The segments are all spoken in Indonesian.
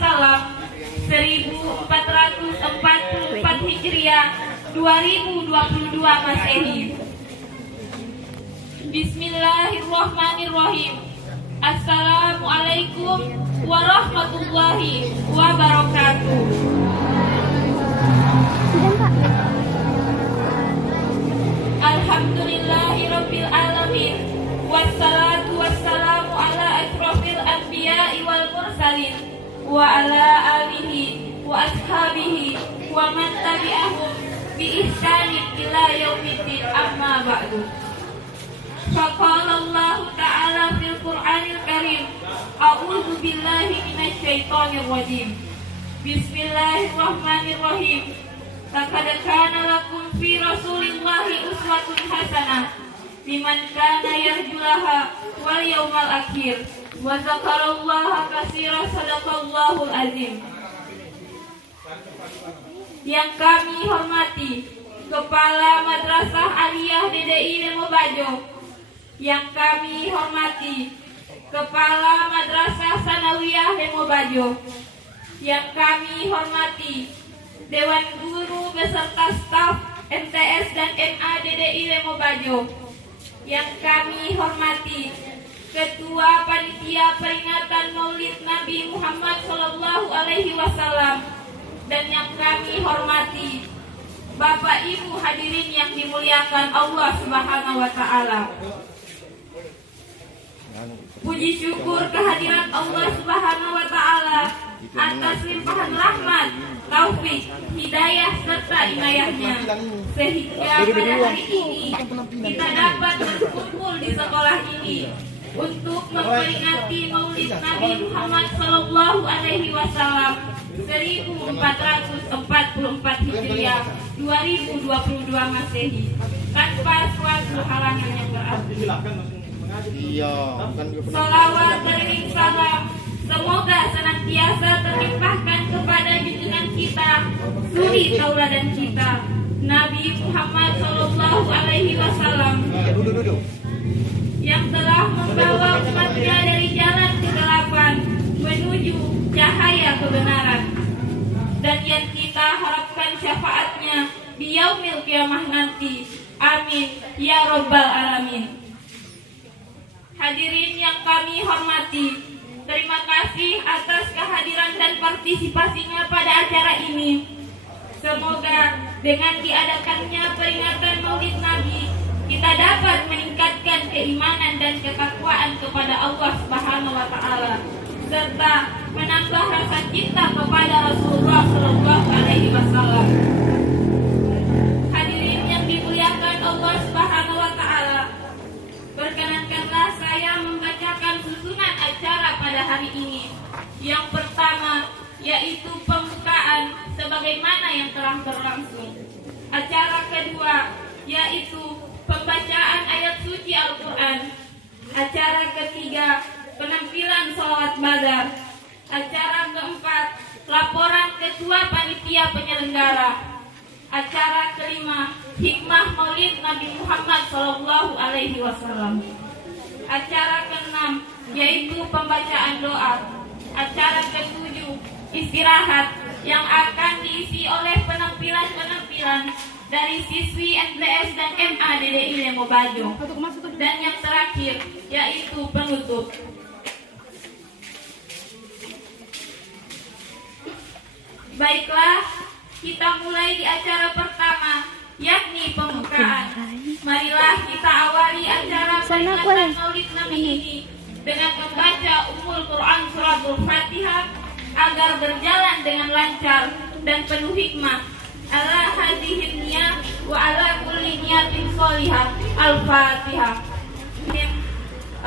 Wasallam 1444 Hijriah 2022 Masehi. Bismillahirrahmanirrahim. Assalamualaikum warahmatullahi wabarakatuh. Alhamdulillahirabbil alamin. Wassalatu wassalamu ala asrofil anbiya'i wal mursalin wa ala alihi wa ashabihi wa man tabi'ahum bi ihsanin ila yaumiddin, amma ba'du. Faqala Allah ta'ala fil Qur'anil Karim, a'udzu billahi minasyaitonir rajim. Bismillahirrahmanirrahim. Laqad kana lakum fi Rasulillahi uswatun hasanah liman kana yarjullaha wal yawmal akhir wa dzakarallaha katsiran, sadaqallahul azim. Yang kami hormati Kepala Madrasah Aliyah DDI Lemo Bajo, yang kami hormati Kepala Madrasah Sanawiyah Lemo Bajo, yang kami hormati Dewan Guru beserta staf MTS dan MA DDI Lemo Bajo, yang kami hormati Ketua Panitia Peringatan Maulid Nabi Muhammad SAW, dan yang kami hormati Bapak Ibu hadirin yang dimuliakan Allah Subhanahu wa Ta'ala. Puji syukur kehadiran Allah Subhanahu wa Ta'ala atas limpahan rahmat, taufik, hidayah serta inayahnya, sehingga pada hari ini kita dapat berkumpul di sekolah ini untuk memperingati Maulid Nabi Muhammad SAW 1444 Hijriah 2022 Masehi, tanpa suatu halangan yang berarti. Salawat dan salam semoga senantiasa terlimpahkan kepada junjungan kita, suri tauladan kita, Nabi Muhammad SAW, yang telah membawa umatnya dari jalan kegelapan menuju cahaya kebenaran, dan yang kita harapkan syafaatnya di yaumil kiamah nanti. Amin ya rabbal alamin. Hadirin yang kami hormati, terima kasih atas kehadiran dan partisipasinya pada acara ini. Semoga dengan diadakannya peringatan Maulid Nabi, kita dapat meningkatkan keimanan dan ketakwaan kepada Allah Subhanahu wa Ta'ala, serta menambah rasa cinta kepada Rasulullah SAW. Hadirin yang dimuliakan Allah Subhanahu wa Ta'ala, perkenankanlah saya membacakan susunan acara pada hari ini. Yang pertama yaitu pembukaan sebagaimana yang telah berlangsung. Acara kedua yaitu pembacaan ayat suci Al-Quran. Acara ketiga penampilan sholawat badar. Acara keempat laporan ketua panitia penyelenggara. Acara kelima hikmah Maulid Nabi Muhammad SAW. Acara keenam yaitu pembacaan doa. Acara ketujuh istirahat yang akan diisi oleh penampilan-penampilan dari siswi MTS dan MA DDI Lemo Bajo. Dan yang terakhir yaitu penutup. Baiklah, kita mulai di acara pertama, yakni pembukaan. Marilah kita awali acara peringatan Maulid Nabi ini dengan membaca Ummul Quran Suratul Fatihah agar berjalan dengan lancar dan penuh hikmah. Ala hadhihi niyah wa ala kulli niyatin sholihah. Al-Fatihah.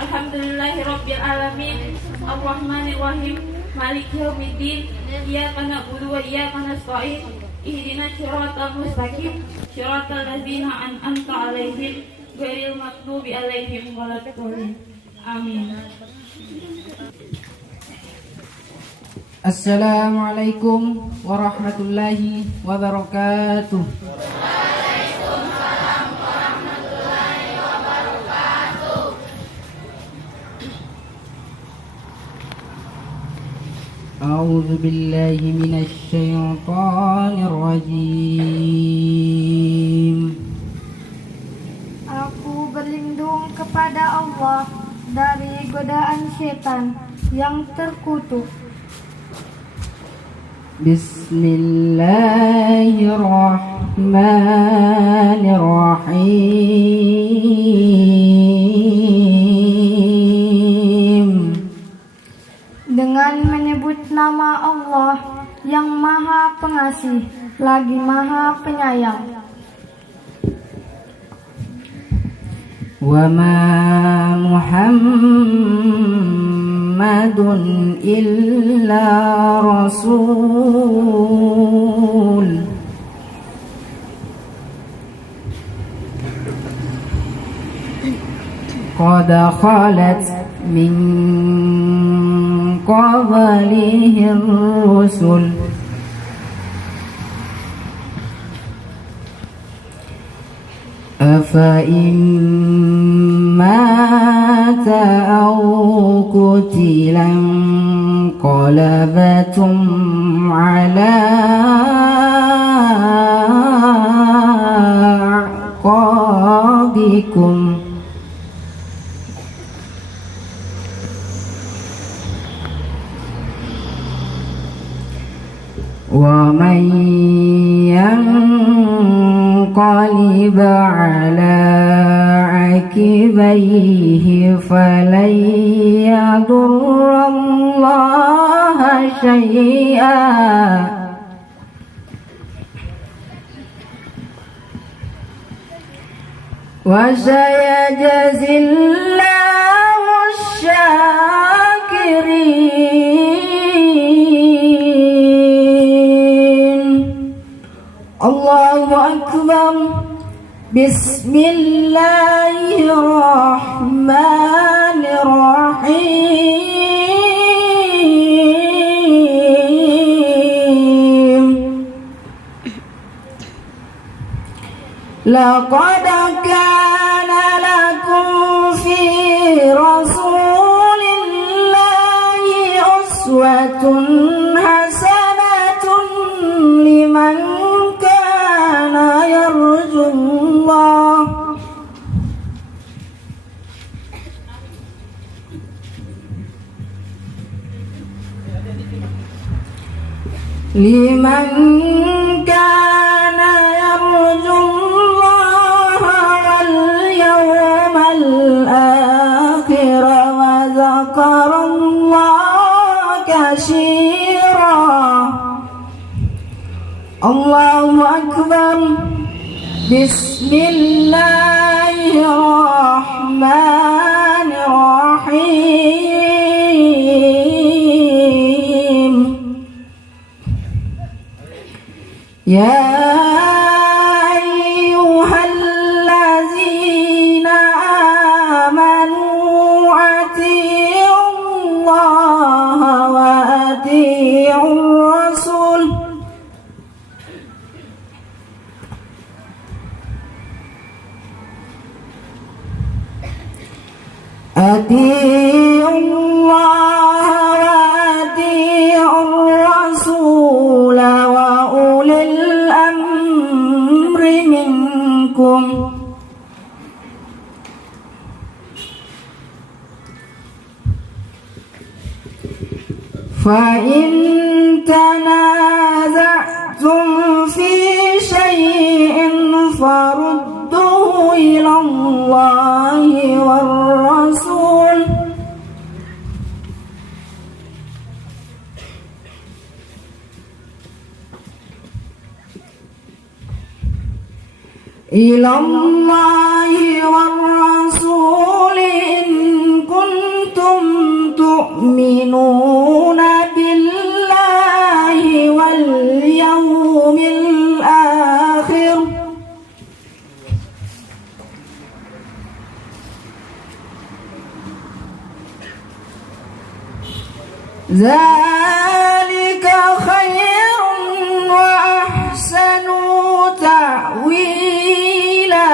Alhamdulillahirabbil alamin. Arrahmanirrahim. Maliki yaumiddin. Iyyaka na'budu wa iyyaka nasta'in. Ihdinas siratal mustaqim. Siratal ladzina an'amta 'alaihim ghairil maghdubi 'alaihim waladdallin. Amin. Assalamualaikum warahmatullahi wabarakatuh. Waalaikumsalam warahmatullahi wabarakatuh. أعوذ بالله من الشيطان الرجيم. Aku berlindung kepada Allah dari godaan setan yang terkutuk. Bismillahirrahmanirrahim. Dengan menyebut nama Allah yang Maha Pengasih lagi Maha Penyayang. Wa ma Muhammadun illa rasul qad khalat min qablihi ar-rusul أفإن مات أو قتل انقلبتم على أعقابكم ومن ينقلب على عقبيه فلن يضر الله شيئا وسيجزي الله الشاكرين. الله أكبر. بسم الله الرحمن الرحيم. لقد كان لكم في رسول الله أسوة حسنة لمن كان يرجو الله واليوم الآخر وذكر الله كثيرا. الله أكبر. بسم الله الرحمن الرحيم. يا أيها الذين آمنوا أطيعوا الله وأطيعوا الرسول أطيعوا الله وأطيعوا الرسول وأولي الأمر منكم. فإن تنازعتم في شيء فردوه إلى الله والرسول إن كنتم تؤمنون بالله واليوم الآخر. ذلك خير وأحسن تأويلا.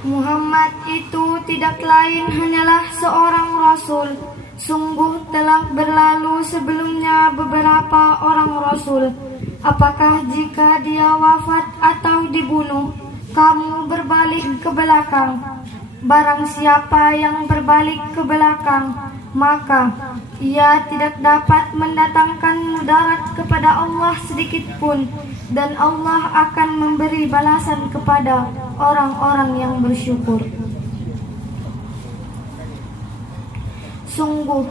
Muhammad itu tidak lain hanyalah seorang rasul. Sungguh telah berlalu sebelumnya beberapa orang rasul. Apakah jika dia wafat atau dibunuh, kamu berbalik ke belakang? Barang siapa yang berbalik ke belakang, maka ia tidak dapat mendatangkan mudarat kepada Allah sedikit pun, dan Allah akan memberi balasan kepada orang-orang yang bersyukur. Sungguh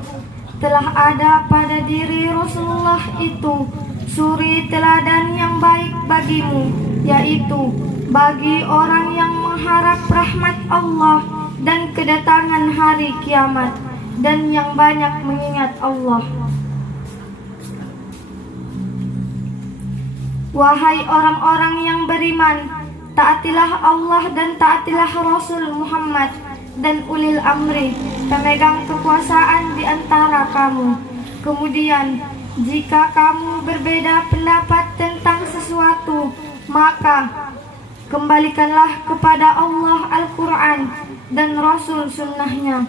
telah ada pada diri Rasulullah itu suri teladan yang baik bagimu, yaitu bagi orang yang mengharap rahmat Allah dan kedatangan hari kiamat, dan yang banyak mengingat Allah. Wahai orang-orang yang beriman, taatilah Allah dan taatilah Rasul Muhammad dan ulil amri, pemegang kekuasaan di antara kamu. Kemudian, jika kamu berbeda pendapat tentang sesuatu, maka kembalikanlah kepada Allah Al-Quran dan Rasul Sunnahnya.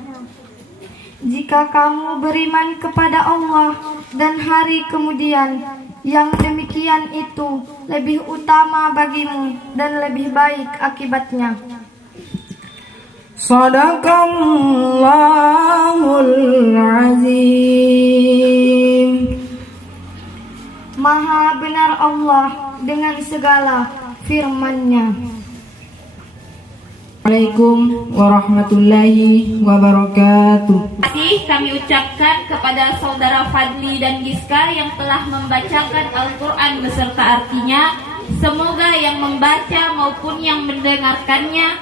Jika kamu beriman kepada Allah dan hari kemudian, yang demikian itu lebih utama bagimu dan lebih baik akibatnya. Sadaqallahul azim. Maha benar Allah dengan segala firman-Nya. Assalamualaikum warahmatullahi wabarakatuh. Terima kasih kami ucapkan kepada saudara Fadli dan Giska yang telah membacakan Al-Quran beserta artinya. Semoga yang membaca maupun yang mendengarkannya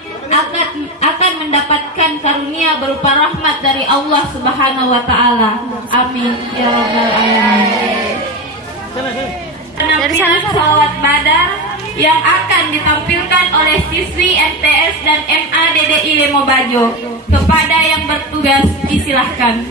akan mendapatkan karunia berupa rahmat dari Allah Subhanahu wa Ta'ala. Amin ya rabbal alamin. Penampilan sholawat badar yang akan ditampilkan oleh siswi MTS dan MA DDI Lemobajo. Kepada yang bertugas disilahkan.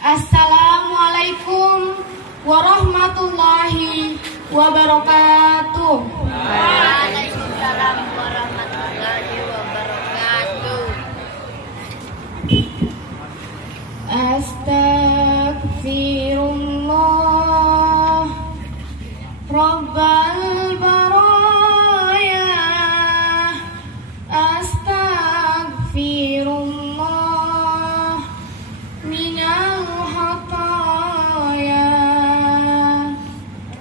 Assalamualaikum warahmatullahi wabarakatuh. Waalaikumsalam warahmatullahi wabarakatuh. Astaghfirullah Rabbal baraya. Astaghfirullah minal khataya.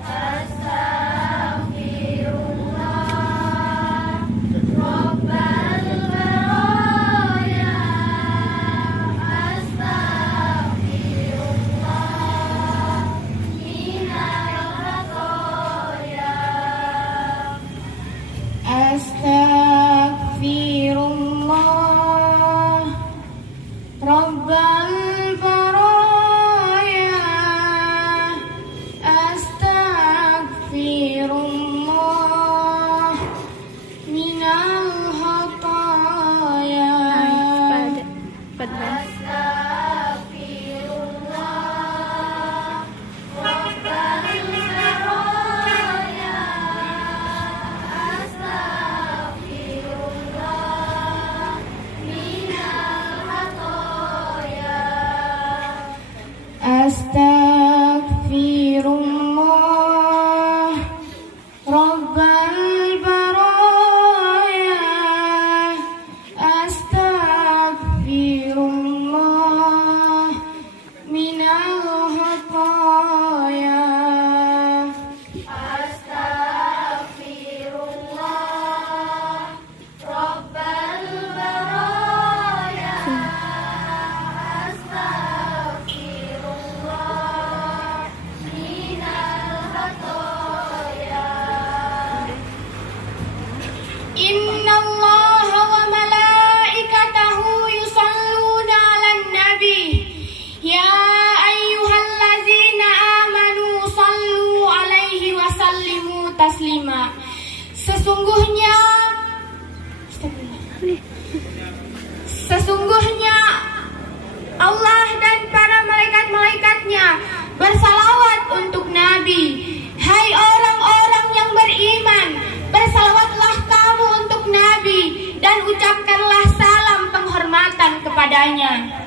Astaghfirullah Rabbal baraya. Astaghfirullah minal khataya. Astaghfirullah Rabbal baraya. Astaghfirullah minal khataya. Astaghfirullah Rabbal baraya. Astaghfirullah minal khataya. Astaghfirullah Sesungguhnya Allah dan para malaikat-malaikatnya bersalawat untuk Nabi. Hai orang-orang yang beriman, bersalawatlah kamu untuk Nabi dan ucapkanlah salam penghormatan kepadanya.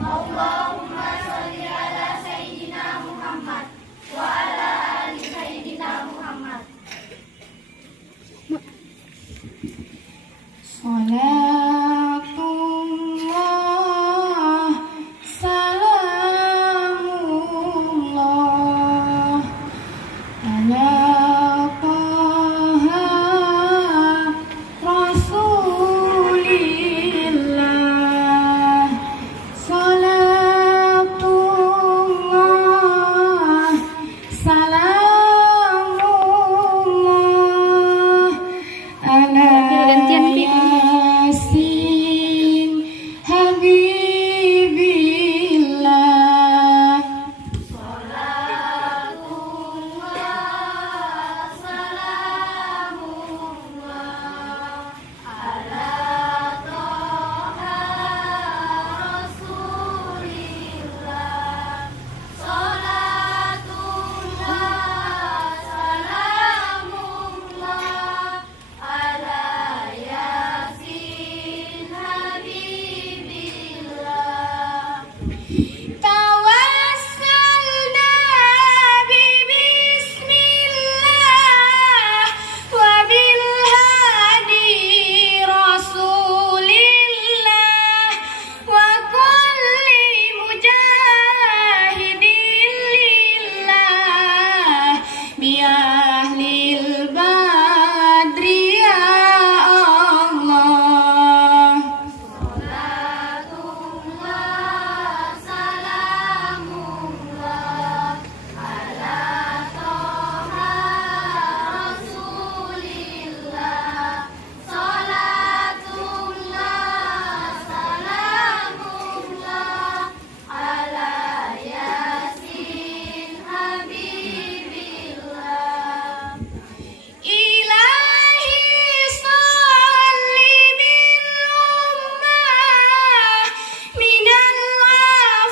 Allahumma sholli ala Sayyidina Muhammad wa ala ali Sayyidina Muhammad. Salatullah, salamullah ala Taha Rasulillah. Salatullah, salamullah ala Yasin Habibillah. Salatullah, salamullah ala Taha Rasulillah. Salatullah, salamullah ala Yasin Habibillah. Tawassalna bismillah wa bil hadi Rasulillah wa kulli mujahidin lillah bi ahlil badri ya Allah. Salatullah, salamullah ala Taha Rasulillah. Salatullah, salamullah ala Yasin Habibillah. Ilahi salli bil ummah minal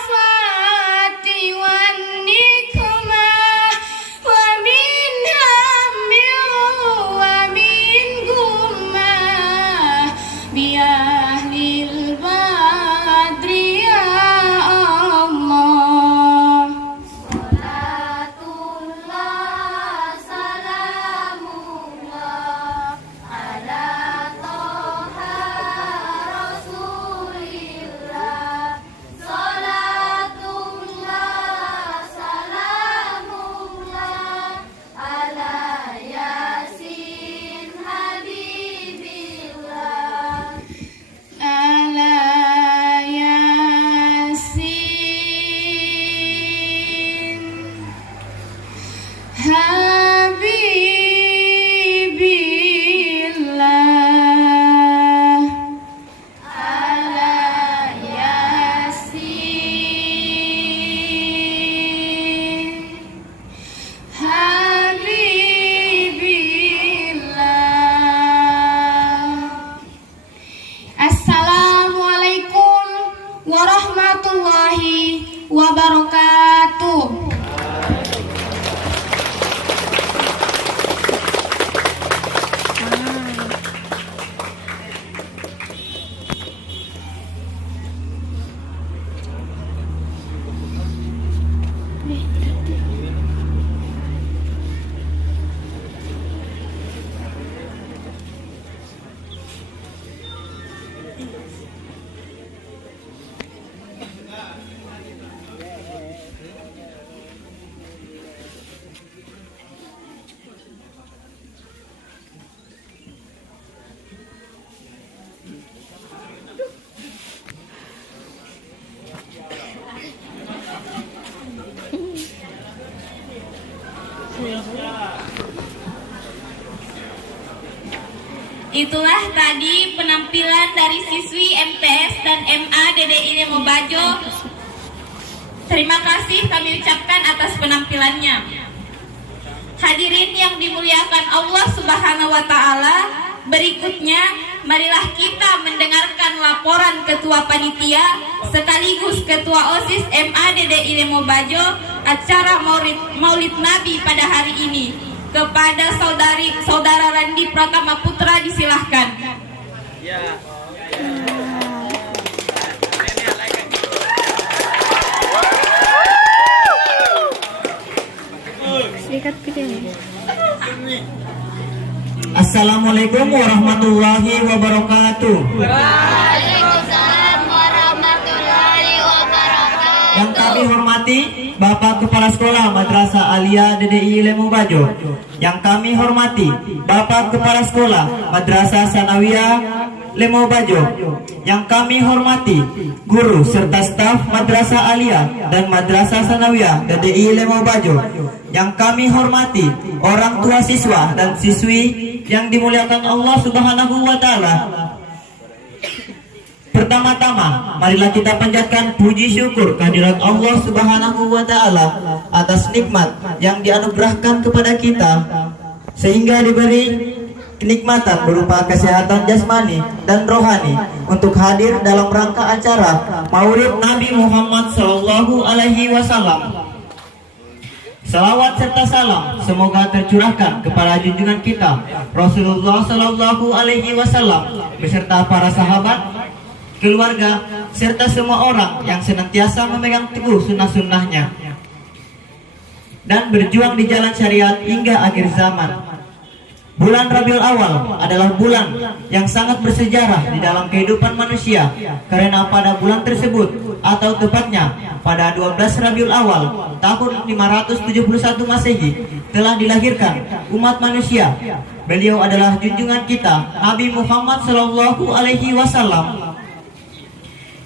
afati wan nikmah wa min hammin wa min gummah bi ahlil badri ya Allah. Salatullah, salamullah ala Taha Rasulillah. Salatullah, salamullah ala Yasin Habibillah. Ala Yasin Habibillah. Ala Yasin Habibillah. Assalamualaikum warahmatullahi wabarakatuh. Itulah tadi penampilan dari siswi MTS dan MA DDI Lemobajo. Terima kasih kami ucapkan atas penampilannya. Hadirin yang dimuliakan Allah Subhanahu wa taala, berikutnya marilah kita mendengarkan laporan Ketua Panitia sekaligus Ketua OSIS MA DDI Lemo Bajo acara Maulid Nabi pada hari ini. Kepada saudara Randi Pratama Putra disilahkan. Assalamualaikum warahmatullahi wabarakatuh. Waalaikumsalam warahmatullahi wabarakatuh. Yang kami hormati Bapak Kepala Sekolah Madrasah Aliyah DDI Lemo Bajo. Yang kami hormati Bapak Kepala Sekolah Madrasah Sanawiyah Lemo Bajo. Yang kami hormati guru serta staf Madrasah Aliyah dan Madrasah Sanawiyah DDI Lemo Bajo. Yang kami hormati orang tua siswa dan siswi yang dimuliakan Allah Subhanahu wa taala. Pertama-tama, marilah kita panjatkan puji syukur kehadirat Allah Subhanahu wa taala atas nikmat yang dianugerahkan kepada kita sehingga diberi kenikmatan berupa kesehatan jasmani dan rohani untuk hadir dalam rangka acara Maulid Nabi Muhammad sallallahu alaihi wasallam. Salawat serta salam semoga tercurahkan kepada junjungan kita Rasulullah sallallahu alaihi wasallam beserta para sahabat, keluarga, serta semua orang yang senantiasa memegang teguh sunnah-sunnahnya dan berjuang di jalan syariat hingga akhir zaman. Bulan Rabiul Awal adalah bulan yang sangat bersejarah di dalam kehidupan manusia karena pada bulan tersebut atau tepatnya pada 12 Rabiul Awal tahun 571 Masehi telah dilahirkan umat manusia. Beliau adalah junjungan kita Nabi Muhammad sallallahu alaihi wasallam.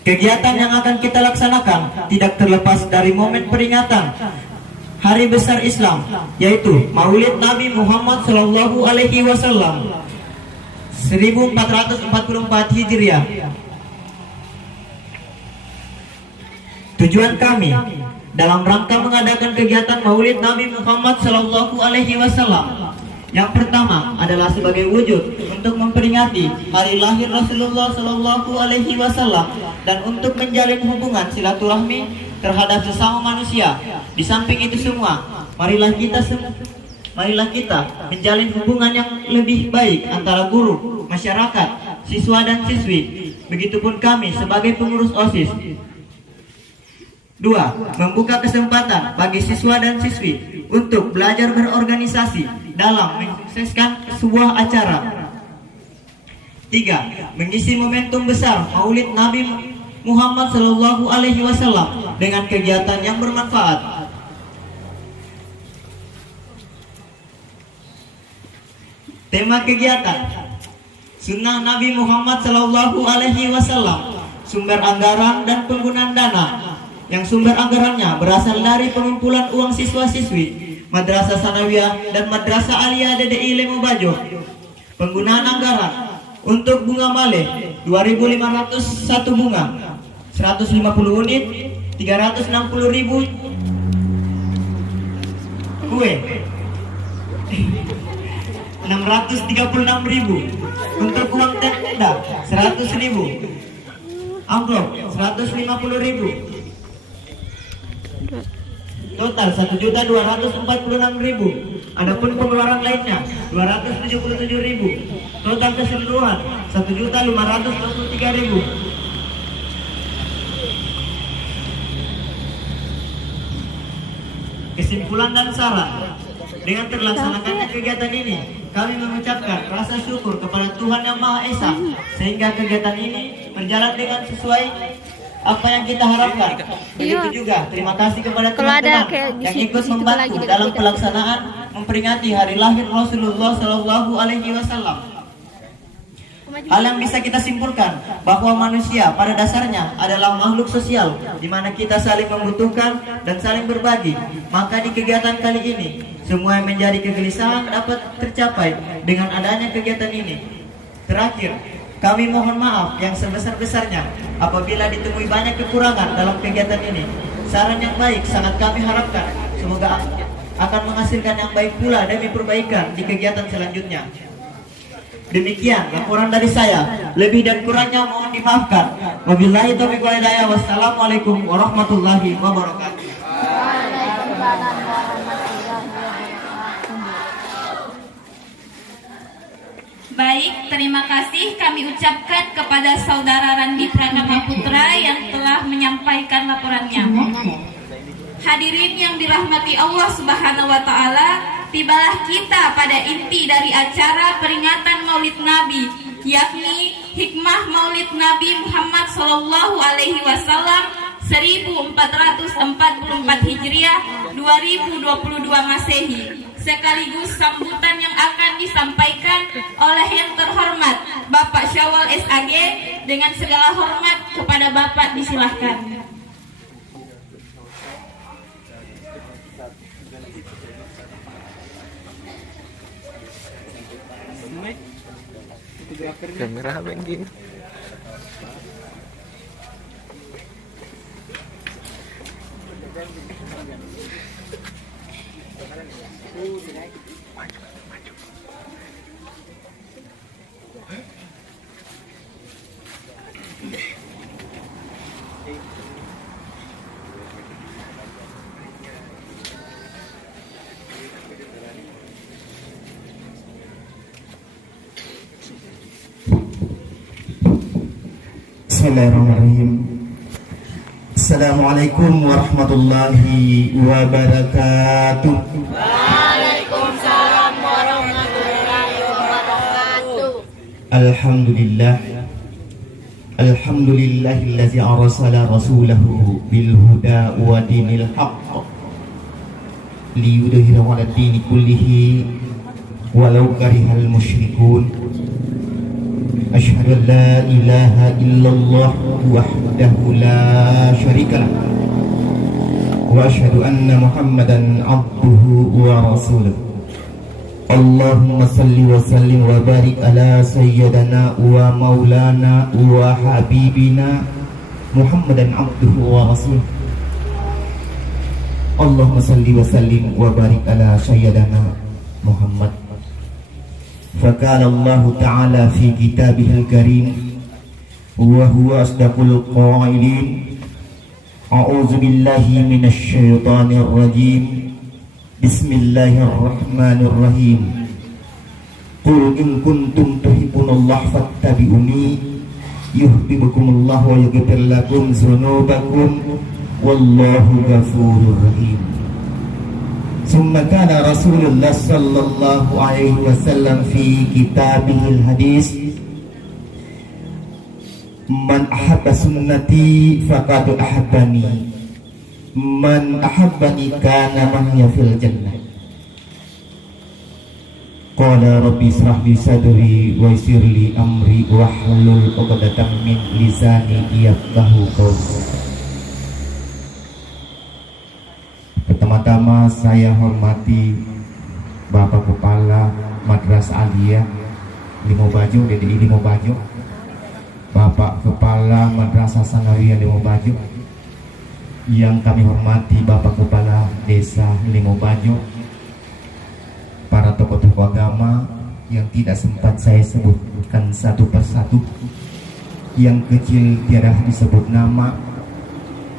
Kegiatan yang akan kita laksanakan tidak terlepas dari momen peringatan Hari Besar Islam, yaitu Maulid Nabi Muhammad sallallahu alaihi wasallam 1444 Hijriah. Tujuan kami dalam rangka mengadakan kegiatan Maulid Nabi Muhammad sallallahu alaihi wasallam yang pertama adalah sebagai wujud untuk memperingati hari lahir Rasulullah sallallahu alaihi wasallam dan untuk menjalin hubungan silaturahmi terhadap sesama manusia. Di samping itu semua, marilah kita menjalin hubungan yang lebih baik antara guru, masyarakat, siswa dan siswi. Begitupun kami sebagai pengurus OSIS. 2. Membuka kesempatan bagi siswa dan siswi untuk belajar berorganisasi dalam mensukseskan sebuah acara. 3. Mengisi momentum besar Maulid Nabi Muhammad sallallahu alaihi wasallam dengan kegiatan yang bermanfaat. Tema kegiatan Sunnah Nabi Muhammad sallallahu alaihi wasallam, sumber anggaran dan penggunaan dana. Yang sumber anggarannya berasal dari pengumpulan uang siswa-siswi Madrasah Sanawiyah dan Madrasah Aliyah DDI Lemo Bajo. Penggunaan anggaran untuk bunga maleh 2.501 bunga, 150 unit, 360.000 kue, 636.000 untuk uang tenda, 100.000 amplop, 150.000 total 1.246.000. Adapun pengeluaran lainnya 277.000. Total keseluruhan 1.523.000. Kesimpulan dan saran, dengan terlaksananya kegiatan ini, kami mengucapkan rasa syukur kepada Tuhan Yang Maha Esa sehingga kegiatan ini berjalan dengan sesuai apa yang kita harapkan. Begitu juga terima kasih kepada teman-teman yang ikut membantu dalam pelaksanaan memperingati hari lahir Rasulullah Shallallahu Alaihi Wasallam. Hal yang bisa kita simpulkan bahwa manusia pada dasarnya adalah makhluk sosial, di mana kita saling membutuhkan dan saling berbagi. Maka di kegiatan kali ini semua yang menjadi kegelisahan dapat tercapai dengan adanya kegiatan ini. Terakhir, kami mohon maaf yang sebesar-besarnya apabila ditemui banyak kekurangan dalam kegiatan ini. Saran yang baik sangat kami harapkan. Semoga akan menghasilkan yang baik pula demi perbaikan di kegiatan selanjutnya. Demikian laporan dari saya. Lebih dan kurangnya mohon dimaafkan. Wabillahi taufiq wal hidayah. Wassalamualaikum warahmatullahi wabarakatuh. Baik, terima kasih kami ucapkan kepada Saudara Randi Pranama Putra yang telah menyampaikan laporannya. Hadirin yang dirahmati Allah Subhanahu wa taala, tibalah kita pada inti dari acara peringatan Maulid Nabi, yakni hikmah Maulid Nabi Muhammad sallallahu alaihi wasallam 1444 Hijriah 2022 Masehi, sekaligus sambutan yang akan disampaikan oleh yang terhormat Bapak Syawal SAG. Dengan segala hormat kepada Bapak disilahkan. Kamera begini. Bismillahirrahmanirrahim. Assalamualaikum warahmatullahi wabarakatuh. Waalaikumsalam warahmatullahi wabarakatuh. Alhamdulillahillazi arsala rasulahu bil huda wa dinil haqq liyudhhirahu 'ala dini kullihi walau karihal musyrikun. Asyhadu an la ilaha illallah wahdahu la syarika lah wa asyhadu anna Muhammadan abduhu wa rasuluh. Allahumma salli wa sallim wa barik ala sayyidina wa maulana wa habibina Muhammadan abduhu wa rasuluh. Allahumma salli wa sallim wa barik ala sayyidina Muhammad. فقال الله تعالى في كتابه الكريم وهو أصدق القائلين أعوذ بالله من الشيطان الرجيم بسم الله الرحمن الرحيم قل إن كنتم تحبون الله فاتبعوني يحببكم الله ويغفر لكم ذنوبكم والله غفور رحيم. ثم كان رسول الله صلى الله عليه وسلم في كتابه الحديث من أحب سنتي فقد أحبني من أحبني كان معي في الجنة. قال ربي اشرح لي صدري ويسر لي أمري واحلل عقدة من لساني يفقهوا قولي. Pertama-tama saya hormati Bapak Kepala Madrasah Aliyah Limobajo, DDI Limobajo, Bapak Kepala Madrasah Sanawiyah Limobajo, yang kami hormati Bapak Kepala Desa Limobajo, para tokoh-tokoh agama yang tidak sempat saya sebutkan satu persatu, yang kecil tiada disebut nama,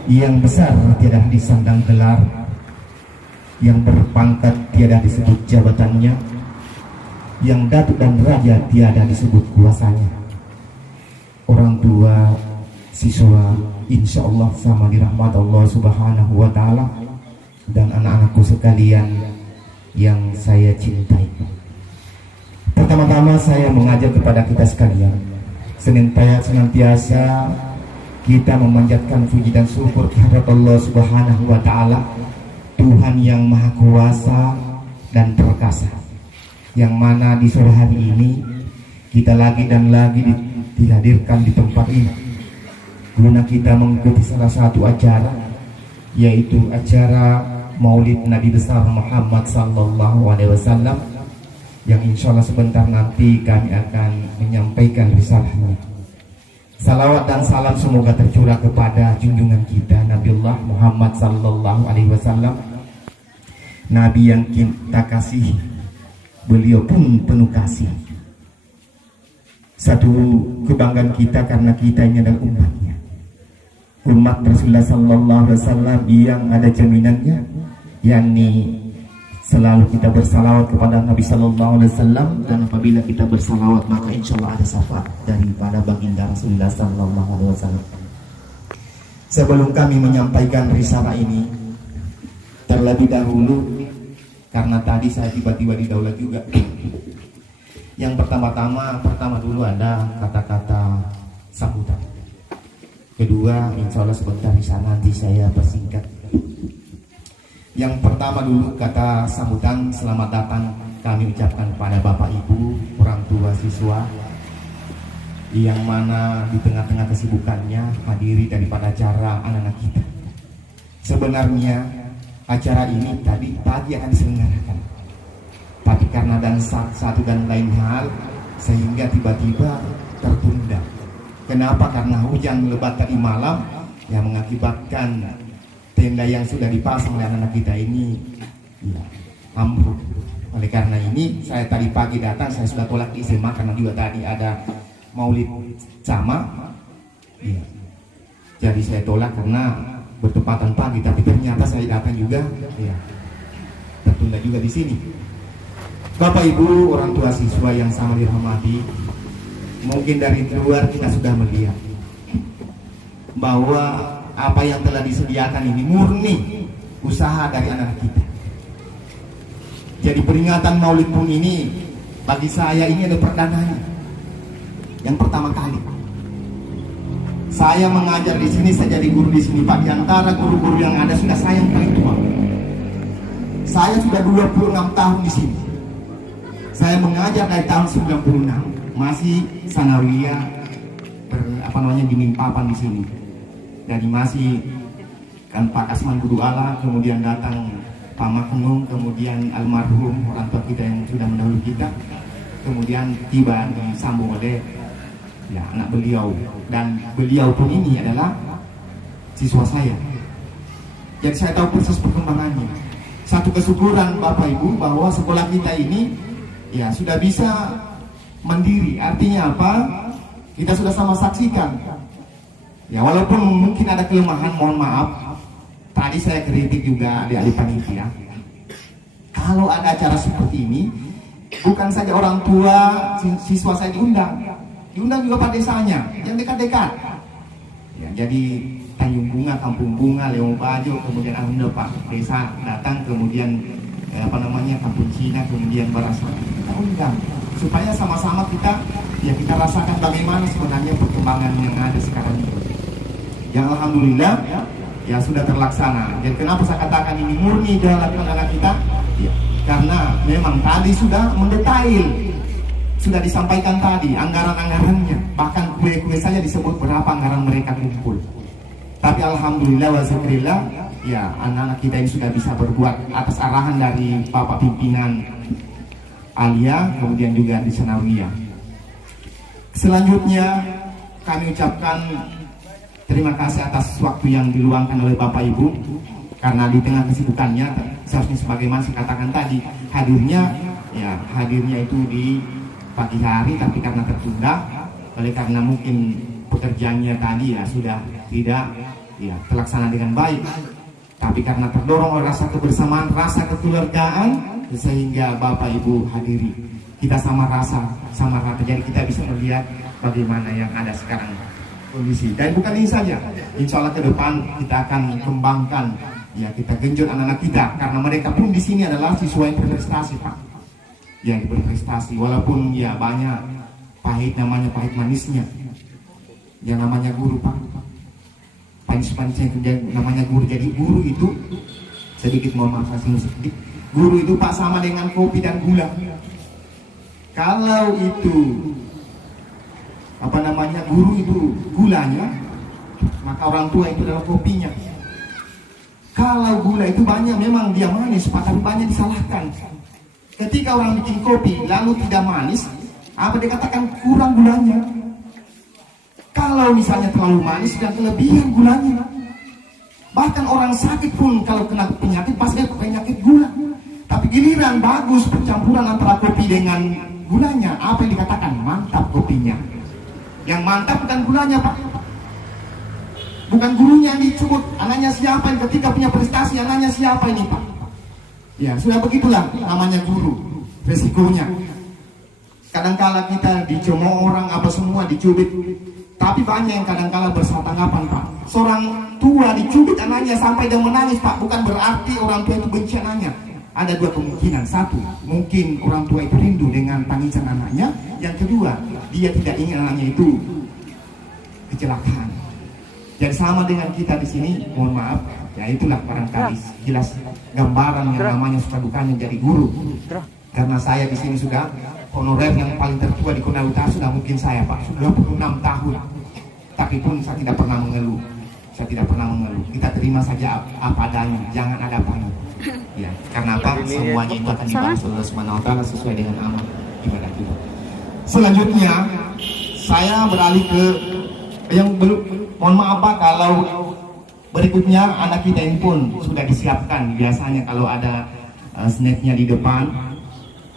yang besar tiada disandang gelar, yang berpangkat tiada disebut jabatannya, yang datuk dan raja tiada disebut kuasanya. Orang tua, siswa, insya Allah sama dirahmat Allah Subhanahu wa ta'ala, dan anak-anakku sekalian yang saya cintai. Pertama-tama saya mengajak kepada kita sekalian, senantiasa kita memanjatkan puji dan syukur kehadirat Allah Subhanahu wa ta'ala, Tuhan yang Maha Kuasa dan Perkasa, yang mana di sore hari ini kita lagi dan lagi dihadirkan di tempat ini guna kita mengikuti salah satu acara, yaitu acara Maulid Nabi besar Muhammad sallallahu alaihi wasallam, yang insya Allah sebentar nanti kami akan menyampaikan risalahnya. Salawat dan salam semoga tercurah kepada junjungan kita Nabiullah Muhammad sallallahu alaihi wasallam, Nabi yang kita kasih, beliau pun penuh kasih. Satu kebanggaan kita karena kita ini adalah umatnya, umat Rasulullah Sallallahu Alaihi Wasallam yang ada jaminannya, yakni selalu kita bersalawat kepada Nabi Sallallahu Alaihi Wasallam, dan apabila kita bersalawat maka insya Allah ada syafaat daripada baginda Rasulullah Sallallahu Alaihi Wasallam. Sebelum kami menyampaikan risalah ini, terlebih dahulu karena tadi saya tiba-tiba didaulat juga. Yang pertama dulu ada kata-kata sambutan. Kedua, insya Allah sebentar di sana nanti saya persingkat. Yang pertama dulu kata sambutan, selamat datang kami ucapkan kepada Bapak Ibu, orang tua siswa yang mana di tengah-tengah kesibukannya hadiri daripada acara anak-anak kita. Sebenarnya acara ini tadi pagi akan diselenggarakan, tapi karena dan satu dan lain hal sehingga tiba-tiba tertunda. Kenapa? Karena hujan lebat tadi malam yang mengakibatkan tenda yang sudah dipasang oleh anak-anak kita ini ya, ambruk. Oleh karena ini saya tadi pagi datang, saya sudah tolak di SMA karena juga tadi ada maulid sama ya. Jadi saya tolak karena bertepatan pagi, tapi ternyata saya datang juga ya, tertunda juga di sini. Bapak Ibu orang tua siswa yang sama dirahmati, mungkin dari luar kita sudah melihat bahwa apa yang telah disediakan ini murni usaha dari anak kita. Jadi peringatan Maulid pun ini bagi saya ini ada perdananya. Yang pertama kali saya mengajar di sini, saya jadi guru di sini Pak. Di antara guru-guru yang ada sudah saya yang paling tua. Saya sudah 26 tahun di sini. Saya mengajar dari tahun 96, masih sanawiyah di Mimpapan di sini. Jadi masih kan Pak Asman Guru Allah, kemudian datang Pak Maknum, kemudian almarhum orang tua kita yang sudah mendahului kita, kemudian tiba disambung oleh ya anak beliau, dan beliau pun ini adalah siswa saya. Jadi saya tahu proses perkembangannya. Satu kesyukuran Bapak Ibu bahwa sekolah kita ini ya sudah bisa mandiri. Artinya apa? Kita sudah sama saksikan. Ya walaupun mungkin ada kelemahan, mohon maaf. Tadi saya kritik juga di ahli panitia. Kalau ada acara seperti ini, bukan saja orang tua siswa saya diundang juga Pak desanya yang dekat-dekat. Ya, jadi Tanjung Bunga, Kampung Bunga, Leong Bajo, kemudian alhamdulillah Pak desa datang, kemudian Kampung Cina, kemudian Barasati kita undang supaya sama-sama kita rasakan bagaimana sebenarnya perkembangan yang ada sekarang ini. Yang alhamdulillah ya sudah terlaksana. Jadi kenapa saya katakan ini murni jalan anak kita? Ya, karena memang tadi sudah mendetail, sudah disampaikan tadi anggaran-anggarannya, bahkan kue-kue saja disebut berapa anggaran mereka kumpul. Tapi alhamdulillah wa zikrillah, ya anak-anak kita ini sudah bisa berbuat atas arahan dari Bapak Pimpinan Alia, kemudian juga di Sanawiyah. Selanjutnya kami ucapkan terima kasih atas waktu yang diluangkan oleh Bapak Ibu, karena di tengah kesibukannya seharusnya sebagaimana saya katakan tadi hadirnya itu di pagi hari, tapi karena tertunda oleh karena mungkin pekerjaannya tadi ya sudah tidak terlaksana dengan baik, tapi karena terdorong oleh rasa kebersamaan, rasa kekeluargaan, sehingga Bapak Ibu hadiri. Kita sama rasa, sama rata, jadi kita bisa melihat bagaimana yang ada sekarang kondisi. Dan bukan ini saja, insya Allah ke depan kita akan kembangkan, ya kita genjot anak-anak kita, karena mereka pun di sini adalah siswa yang berprestasi Pak, yang berprestasi, walaupun ya banyak pahit manisnya, yang namanya guru Pak, panis-panisnya itu namanya guru. Jadi guru itu sedikit mohon maaf sedikit, guru itu Pak sama dengan kopi dan gula. Kalau itu guru itu gulanya, maka orang tua itu adalah kopinya. Kalau gula itu banyak, memang dia manis Pak, tapi banyak disalahkan. Ketika orang bikin kopi lalu tidak manis, apa dikatakan kurang gulanya. Kalau misalnya terlalu manis dan kelebihan gulanya, bahkan orang sakit pun kalau kena penyakit pasti penyakit gula. Tapi giliran bagus percampuran antara kopi dengan gulanya, apa yang dikatakan? Mantap kopinya. Yang mantap bukan gulanya, Pak. Bukan gurunya yang disebut. Anaknya siapa? Ketika punya prestasi, anaknya siapa ini, Pak? Ya, sudah begitulah namanya guru. Resikonya. Kadangkala kita dicemooh orang apa semua, dicubit. Tapi banyak yang kadangkala bersanggapan, Pak. Seorang tua dicubit anaknya sampai dia menangis, Pak. Bukan berarti orang tua itu benci anaknya. Ada dua kemungkinan. Satu, mungkin orang tua itu rindu dengan tangisan anaknya. Yang kedua, dia tidak ingin anaknya itu kecelakaan. Jadi sama dengan kita di sini, mohon maaf, ya itulah barangkali jelas gambaran yang namanya suka dukanya jadi guru. Karena saya di sini sudah honorer yang paling tertua di Kota Utara, sudah mungkin saya, Pak, sudah 26 tahun. Tapi pun saya tidak pernah mengeluh. Saya tidak pernah mengeluh. Kita terima saja apa adanya, jangan ada apa-apa. Ya, karena apa? Semuanya itu akan dibalas Allah Subhanahu wa taala sesuai dengan amal ibadah kita. Selanjutnya saya beralih ke yang belum, mohon maaf Pak, kalau berikutnya anak kita ini pun sudah disiapkan. Biasanya kalau ada snacknya di depan,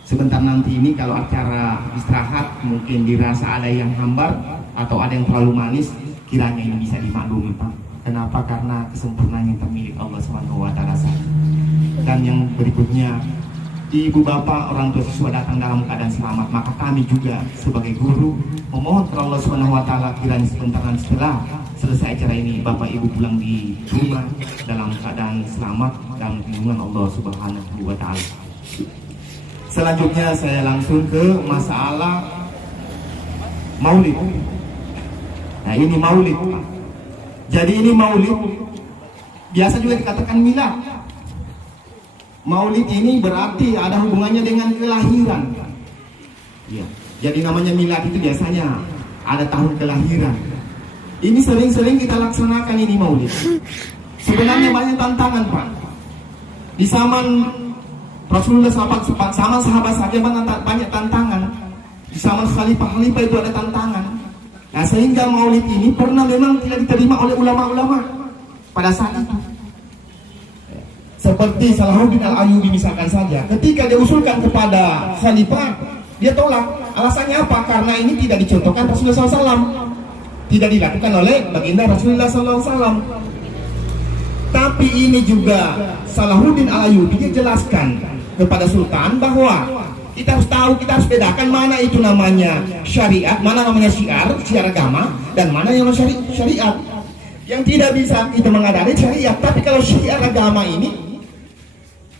sebentar nanti ini kalau acara istirahat mungkin dirasa ada yang hambar atau ada yang terlalu manis, kiranya ini bisa dimaklumi, Pak. Kenapa? Karena kesempurnaan yang termilik Allah Subhanahu wa taala. Dan yang berikutnya, ibu bapak orang tua siswa datang dalam keadaan selamat, maka kami juga sebagai guru memohon kepada Allah Subhanahu wa taala kiranya sebentar setelah selesai acara ini bapak ibu pulang di rumah dalam keadaan selamat dan lindungan Allah Subhanahu wa taala. Selanjutnya saya langsung ke masalah maulid. Nah, ini maulid. Jadi ini maulid biasa juga dikatakan milad. Maulid ini berarti ada hubungannya dengan kelahiran. Ya. Jadi namanya milad itu biasanya ada tahun kelahiran. Ini sering-sering kita laksanakan ini maulid. Sebenarnya banyak tantangan, Pak. Di zaman Rasulullah sama sahabat saja banyak tantangan. Di zaman khalifah itu ada tantangan. Nah, sehingga maulid ini pernah memang tidak diterima oleh ulama-ulama pada saat itu. Seperti Salahuddin Al-Ayyubi misalkan saja, ketika dia usulkan kepada khalifah, dia tolak. Alasannya apa? Karena ini tidak dicontohkan Rasulullah SAW, tidak dilakukan oleh baginda Rasulullah SAW. Tapi ini juga Salahuddin Al-Ayyubi dia jelaskan kepada Sultan bahwa kita harus tahu, kita harus bedakan mana itu namanya syariat, mana namanya syiar agama, dan mana yang syariat. Yang tidak bisa kita mengadari syariat, tapi kalau syiar agama ini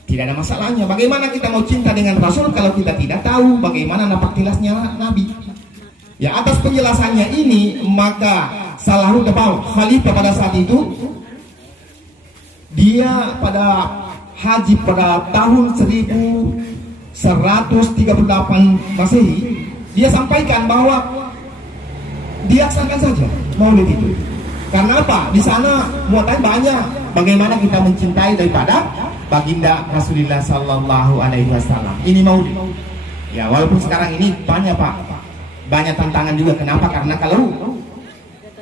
tidak ada masalahnya. Bagaimana kita mau cinta dengan Rasul kalau kita tidak tahu bagaimana napak tilasnya Nabi? Ya, atas penjelasannya ini maka Salahuddin khalifah pada saat itu dia pada haji pada tahun 1138 Masehi, dia sampaikan bahwa dilaksanakan saja maulid itu. Karena apa? Di sana muatan banyak bagaimana kita mencintai daripada baginda Rasulullah Sallallahu Alaihi Wasallam. Ini maulid. Ya, walaupun sekarang ini banyak, Pak, banyak tantangan juga. Kenapa? Karena kalau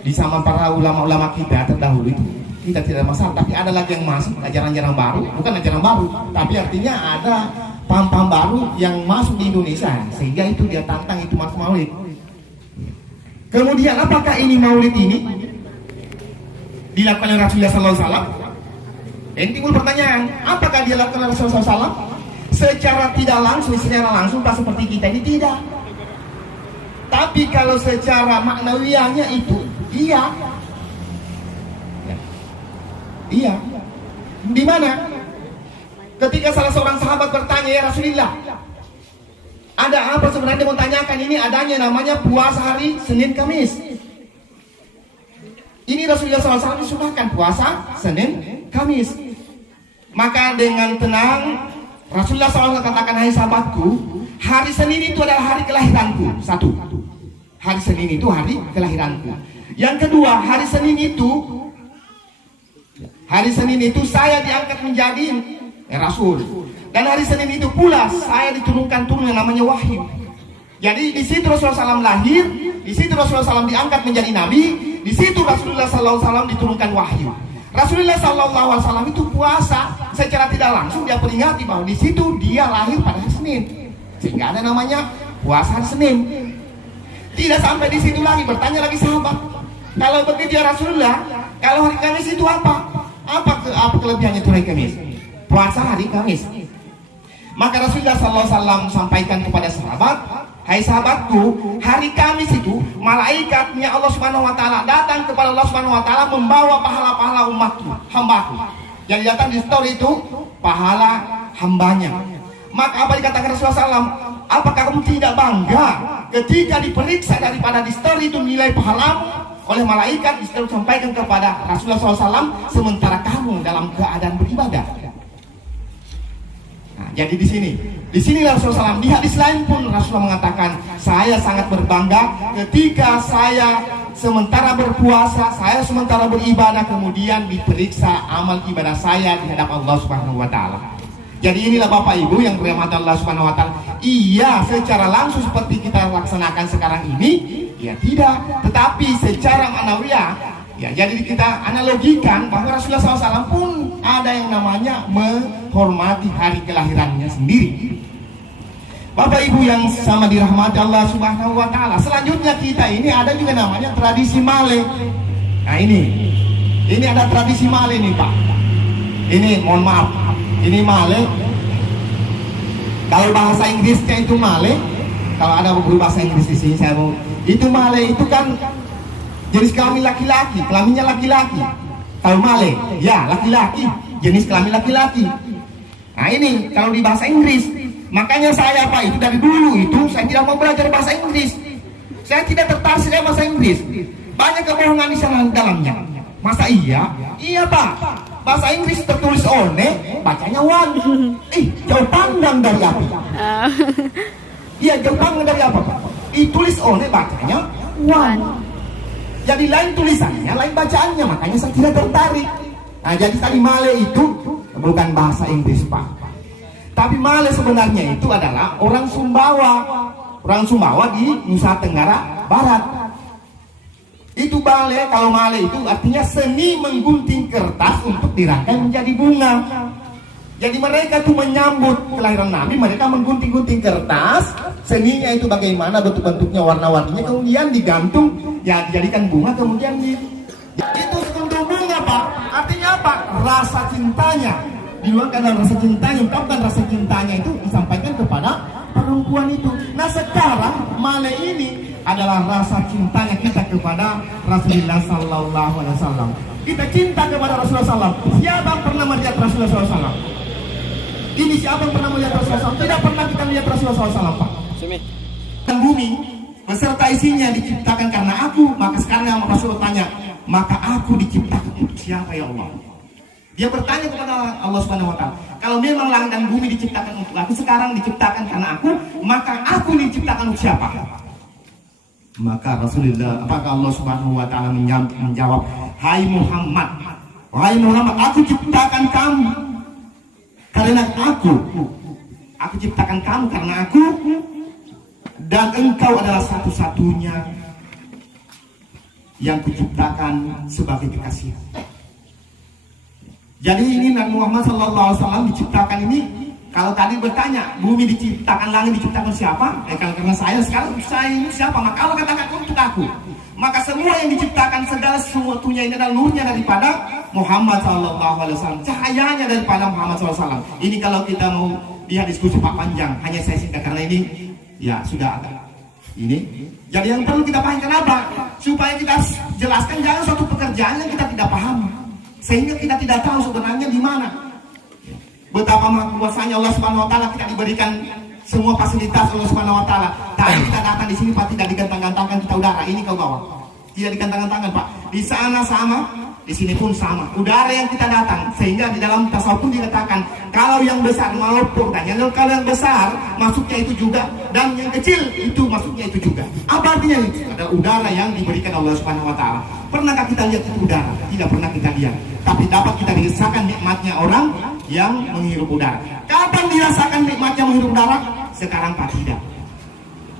di zaman para ulama-ulama kita terdahulu itu kita tidak masalah, tapi ada lagi yang masuk ajaran-ajaran baru, bukan ajaran baru, tapi artinya ada paham-paham baru yang masuk di Indonesia, sehingga itu dia tantang itu masuk maulid. Kemudian apakah ini maulid ini dilakukan oleh Rasulullah SAW? Yang timbul pertanyaan, apakah dia lakukan oleh Rasulullah SAW? Secara tidak langsung, secara langsung tak seperti kita ini tidak. Tapi kalau secara maknawiyahnya itu iya. Iya. Di mana? Ketika salah seorang sahabat bertanya, ya Rasulullah, ada apa sebenarnya mau tanyakan ini? Adanya namanya puasa hari Senin Kamis. Ini Rasulullah SAW disunnahkan puasa Senin Kamis. Maka dengan tenang Rasulullah SAW katakan, hai sahabatku, hari Senin itu adalah hari kelahiranku. Satu, hari Senin itu hari kelahiranku. Yang kedua, hari Senin itu saya diangkat menjadi Rasul. Dan hari Senin itu pula saya diturunkan yang namanya wahyu. Jadi di situ Rasulullah SAW lahir, di situ Rasulullah SAW diangkat menjadi Nabi, di situ Rasulullah SAW diturunkan wahyu. Rasulullah SAW itu puasa secara tidak langsung dia peringati bahwa di situ dia lahir pada hari Senin, sehingga ada namanya puasa hari Senin. Tidak sampai di situ lagi, bertanya lagi sahabat, kalau begitu ya Rasulullah, kalau hari Kamis itu apa? Apa kelebihannya itu hari Kamis? Puasa hari Kamis. Maka Rasulullah SAW sampaikan kepada sahabat, hai sahabatku, hari Kamis itu malaikatnya Allah Subhanahu wa taala datang kepada Allah Subhanahu wa taala membawa pahala-pahala umatku, hambaku. Yang datang di story itu pahala hambanya. Maka apa dikatakan Rasulullah SAW? Apakah kamu tidak bangga ketika diperiksa daripada di story itu nilai pahalamu oleh malaikat disampaikan kepada Rasulullah SAW sementara kamu dalam keadaan beribadah? Nah, jadi di sini Rasulullah SAW di hadis lain pun Rasulullah mengatakan, saya sangat berbangga ketika saya sementara berpuasa, saya sementara beribadah, kemudian diperiksa amal ibadah saya di hadapan Allah Subhanahu wa taala. Jadi inilah Bapak Ibu yang dirahmati Allah Subhanahu wa taala. Iya, secara langsung seperti kita laksanakan sekarang ini, ya tidak, tetapi secara ma'nawiyah, ya jadi kita analogikan bahwa Rasulullah SAW pun ada yang namanya menghormati hari kelahirannya sendiri. Bapak Ibu yang sama dirahmati Allah Subhanahu wa taala. Selanjutnya kita ini ada juga namanya tradisi Male. Nah ini ada tradisi Male nih Pak. Ini mohon maaf, ini Male. Kalau bahasa Inggrisnya itu Male. Kalau ada guru bahasa Inggris di sini saya mau. Itu Male itu kan jenis kelamin laki-laki, kelaminnya laki-laki. Kalau Male, ya laki-laki, jenis kelamin laki-laki. Nah ini kalau di bahasa Inggris. Makanya saya Pak itu dari dulu itu saya tidak mau belajar bahasa Inggris. Saya tidak tertarik dengan bahasa Inggris. Banyak kebohongan di sana dalamnya. Masa iya? Iya Pak. Bahasa Inggris tertulis one, bacanya one. Jauh pandang dari apa? Iya jauh pandang dari apa Pak? Ditulis one, bacanya one. Jadi lain tulisannya, lain bacaannya. Makanya saya tidak tertarik. Nah jadi tadi Male itu bukan bahasa Inggris Pak. Tapi Male sebenarnya itu adalah orang Sumbawa. Orang Sumbawa di Nusa Tenggara Barat. Itu Male, kalau Male itu artinya seni menggunting kertas untuk dirangkai menjadi bunga. Jadi mereka tuh menyambut kelahiran Nabi, mereka menggunting-gunting kertas. Seninya itu bagaimana bentuk-bentuknya, warna-warninya, kemudian digantung, ya dijadikan bunga, kemudian itu untuk bunga Pak. Artinya apa? Rasa cintanya. Diluangkan rasa cintanya, ungkapkan rasa cintanya itu disampaikan kepada perempuan itu. Nah sekarang Male ini adalah rasa cintanya kita kepada Rasulullah Sallallahu Alaihi Wasallam. Kita cinta kepada Rasulullah SAW. Siapa yang pernah melihat Rasulullah SAW? Ini siapa yang pernah melihat Rasulullah SAW? Tidak pernah kita melihat Rasulullah SAW Pak. Dan bumi beserta isinya diciptakan karena aku. Maka sekarang Rasulullah tanya, maka aku diciptakan untuk siapa ya Allah? Dia bertanya kepada Allah Subhanahu wa taala, kalau memang langit dan bumi diciptakan untuk aku, sekarang diciptakan karena aku, maka aku diciptakan untuk siapa? Maka Rasulullah, apakah Allah Subhanahu wa taala menjawab, hai Muhammad, aku ciptakan kamu karena aku ciptakan kamu karena aku, dan engkau adalah satu-satunya yang kuciptakan sebagai kekasih. Jadi ini Nabi Muhammad SAW diciptakan ini. Kalau tadi bertanya, bumi diciptakan, langit diciptakan siapa? Karena saya sekarang saya ini siapa? Maka kalau katakan untuk aku, maka semua yang diciptakan segala sesuatunya ini adalah nurnya daripada Muhammad SAW, cahayanya daripada Muhammad SAW. Ini kalau kita mau lihat diskusi Pak panjang, hanya saya singkat karena ini ya sudah ada. Ini. Jadi yang perlu kita pahami kenapa? Supaya kita jelaskan jangan suatu pekerjaan yang kita tidak paham. Sehingga kita tidak tahu sebenarnya di mana. Betapa maha kuasanya Allah Subhanahu wa taala, kita diberikan semua fasilitas Allah Subhanahu wa taala. Tadi kita datang di sini Pak tidak digantang-gantangkan kita udara, ini kau bawa. Tidak digantang-gantangkan Pak. Di sana sama, di sini pun sama. Udara yang kita datang, sehingga di dalam tasawuf pun dikatakan kalau yang besar walaupun kalau yang besar masuknya itu juga, dan yang kecil itu masuknya itu juga. Apa artinya itu? Ada udara yang diberikan Allah Subhanahu wa taala. Pernahkah kita lihat itu udara? Tidak pernah kita lihat. Tapi dapat kita dirasakan nikmatnya orang yang menghirup udara. Kapan dirasakan nikmatnya menghirup udara? Sekarang Pak tidak.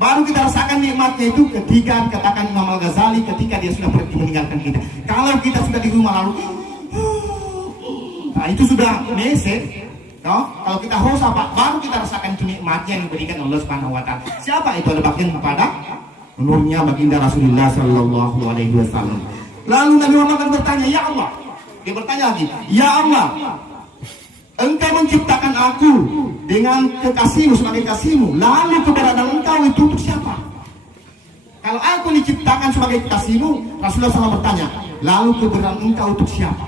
Baru kita rasakan nikmatnya itu ketika dikatakan Imam Al-Ghazali ketika dia sudah pergi meninggalkan kita. Kalau kita sudah di rumah lalu Nah, itu sudah mese. No? Kalau kita host apa? Baru kita rasakan itu nikmatnya yang diberikan Allah Subhanahu wa taala. Siapa itu? Ada bagian kepada nurnya baginda Rasulullah sallallahu alaihi wasallam. Lalu Nabi Muhammad bertanya, "Ya Allah." Dia bertanya lagi, "Ya Allah, Engkau menciptakan aku dengan kekasihmu sebagai kasihmu, lalu keberadaan Engkau itu untuk siapa? Kalau aku diciptakan sebagai kekasihmu," Rasulullah SAW bertanya, "lalu keberadaan Engkau untuk siapa?"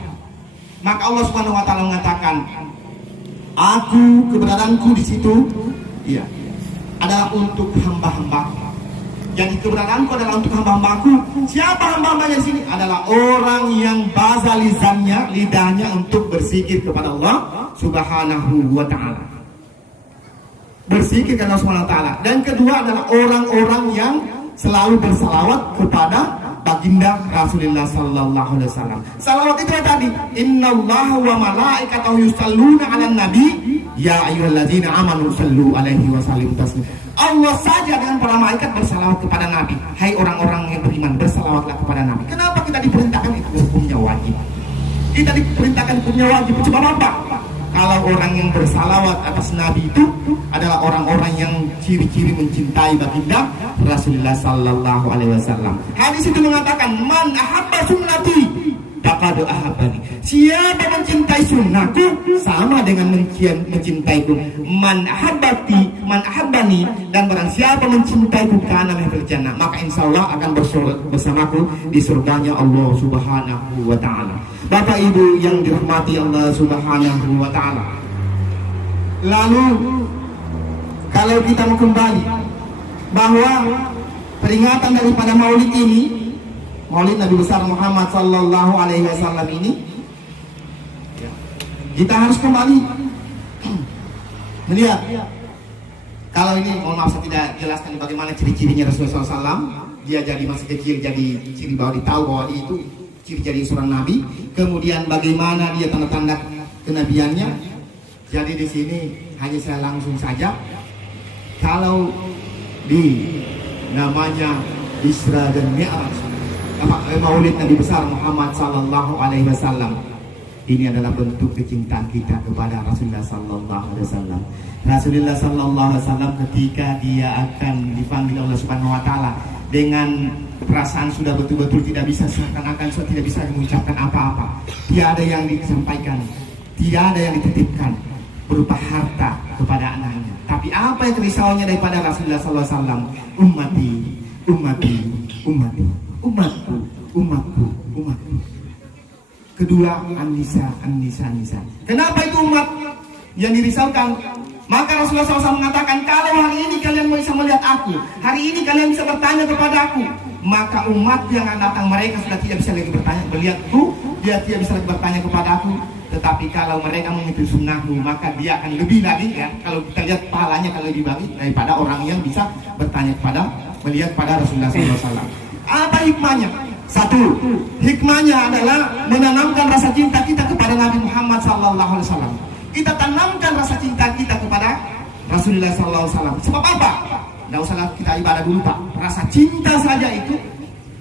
Maka Allah Subhanahu wa taala mengatakan, "Aku, keberadaanku di situ, iya, adalah untuk hamba-hambaku." Jadi keberadaanku adalah untuk hamba-hambaku. Siapa hamba-hambanya di sini? Adalah orang yang baza lisannya, lidahnya untuk berzikir kepada Allah Subhanahu wa taala. Berzikir kepada Allah Subhanahu wa taala. Dan kedua adalah orang-orang yang selalu bersalawat kepada baginda Rasulullah sallallahu alaihi wasallam. Salawat itu tadi, innallaha wa malaikatahu yusalluna 'alan nabi ya ayyuhalladzina amanu sallu alaihi wa sallimu taslima. Allah saja dengan para malaikat bersalawat kepada Nabi. Hai orang-orang yang beriman, bersalawatlah kepada Nabi. Kenapa kita diperintahkan? Itu hukumnya wajib. Kita diperintahkan hukumnya wajib. Sebab apa? Kalau orang yang bersalawat atas Nabi itu adalah orang-orang yang ciri-ciri mencintai baginda Rasulullah sallallahu alaihi wasallam. Hadis itu mengatakan, "Man ahabba sunnati faqad ahabbani." Siapa mencintai sunnahku sama dengan mencintaiku. Man ahabbani, dan barang siapa mencintaiku kana min fil jannah, maka insyaallah akan bersamaku di surganya Allah Subhanahu wa taala. Bapak Ibu yang dirahmati Allah Subhanahu wa taala. Lalu kalau kita mau kembali bahwa peringatan daripada Maulid ini, Maulid Nabi besar Muhammad sallallahu alaihi wasallam ini, kita harus kembali melihat. Kalau ini mohon maaf saya tidak jelaskan bagaimana ciri-cirinya Rasulullah SAW. Dia jadi masih kecil, jadi ciri bahwa ditahu bahwa dia itu ciri jadi seorang nabi. Kemudian bagaimana dia tanda-tanda kenabiannya. Jadi di sini hanya saya langsung saja. Kalau di namanya Isra dan Mi'raj, Maulid Nabi besar Muhammad sallallahu alaihi wasallam, ini adalah bentuk kecintaan kita kepada Rasulullah sallallahu alaihi wasallam. Rasulullah sallallahu alaihi wasallam ketika dia akan dipanggil Allah Subhanahu wa taala dengan perasaan sudah betul-betul tidak bisa, seakan-akan sudah tidak bisa mengucapkan apa-apa. Tiada yang disampaikan, tiada yang dititipkan berupa harta kepada anaknya. Tapi apa yang risaunya daripada Rasulullah sallallahu alaihi wasallam? Ummati, ummati, ummati. Umatku, umatku, umatku. Kedua, An-Nisa, An-Nisa, An-Nisa. Kenapa itu umat yang dirisaukan? Maka Rasulullah SAW mengatakan, kalau hari ini kalian bisa melihat aku, hari ini kalian bisa bertanya kepada aku, maka umat yang akan datang mereka sudah tidak bisa lagi bertanya, melihatku, dia tidak bisa lagi bertanya kepada aku. Tetapi kalau mereka mengikuti sunnahmu, maka dia akan lebih lagi, ya. Kalau kita lihat pahalanya akan lebih baik daripada orang yang bisa bertanya kepada, melihat pada Rasulullah SAW. Apa hikmahnya? Satu, hikmahnya adalah menanamkan rasa cinta kita kepada Nabi Muhammad SAW. Kita tanamkan rasa cinta kita kepada Rasulullah SAW. Sebab apa? Tidak usah kita ibadah dulu Pak. Rasa cinta saja itu,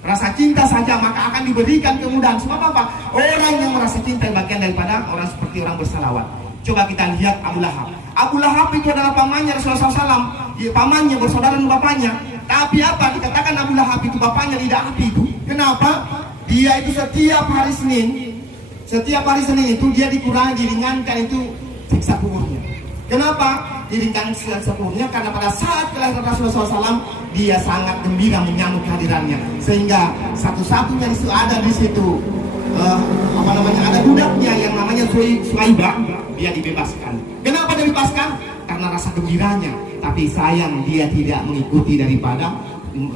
rasa cinta saja maka akan diberikan kemudahan. Sebab apa? Orang yang merasa cinta bagian daripada orang seperti orang bersalawat. Coba kita lihat Abu Lahab. Abu Lahab itu adalah pamannya Rasulullah SAW. Pamannya bersaudara dengan bapaknya. Tapi apa? Dikatakan Abu Lahab itu bapaknya lidah api itu. Kenapa? Dia itu setiap hari Senin itu dia dikurangi, diringankan itu siksa kuburnya. Kenapa? Diringankan siksa kuburnya karena pada saat kelahiran Rasulullah SAW dia sangat gembira menyambut kehadirannya. Sehingga satu-satunya itu ada di situ ada budaknya yang namanya Suaibah, dia dibebaskan. Kenapa dia dibebaskan? Karena rasa gembiranya. Tapi sayang dia tidak mengikuti daripada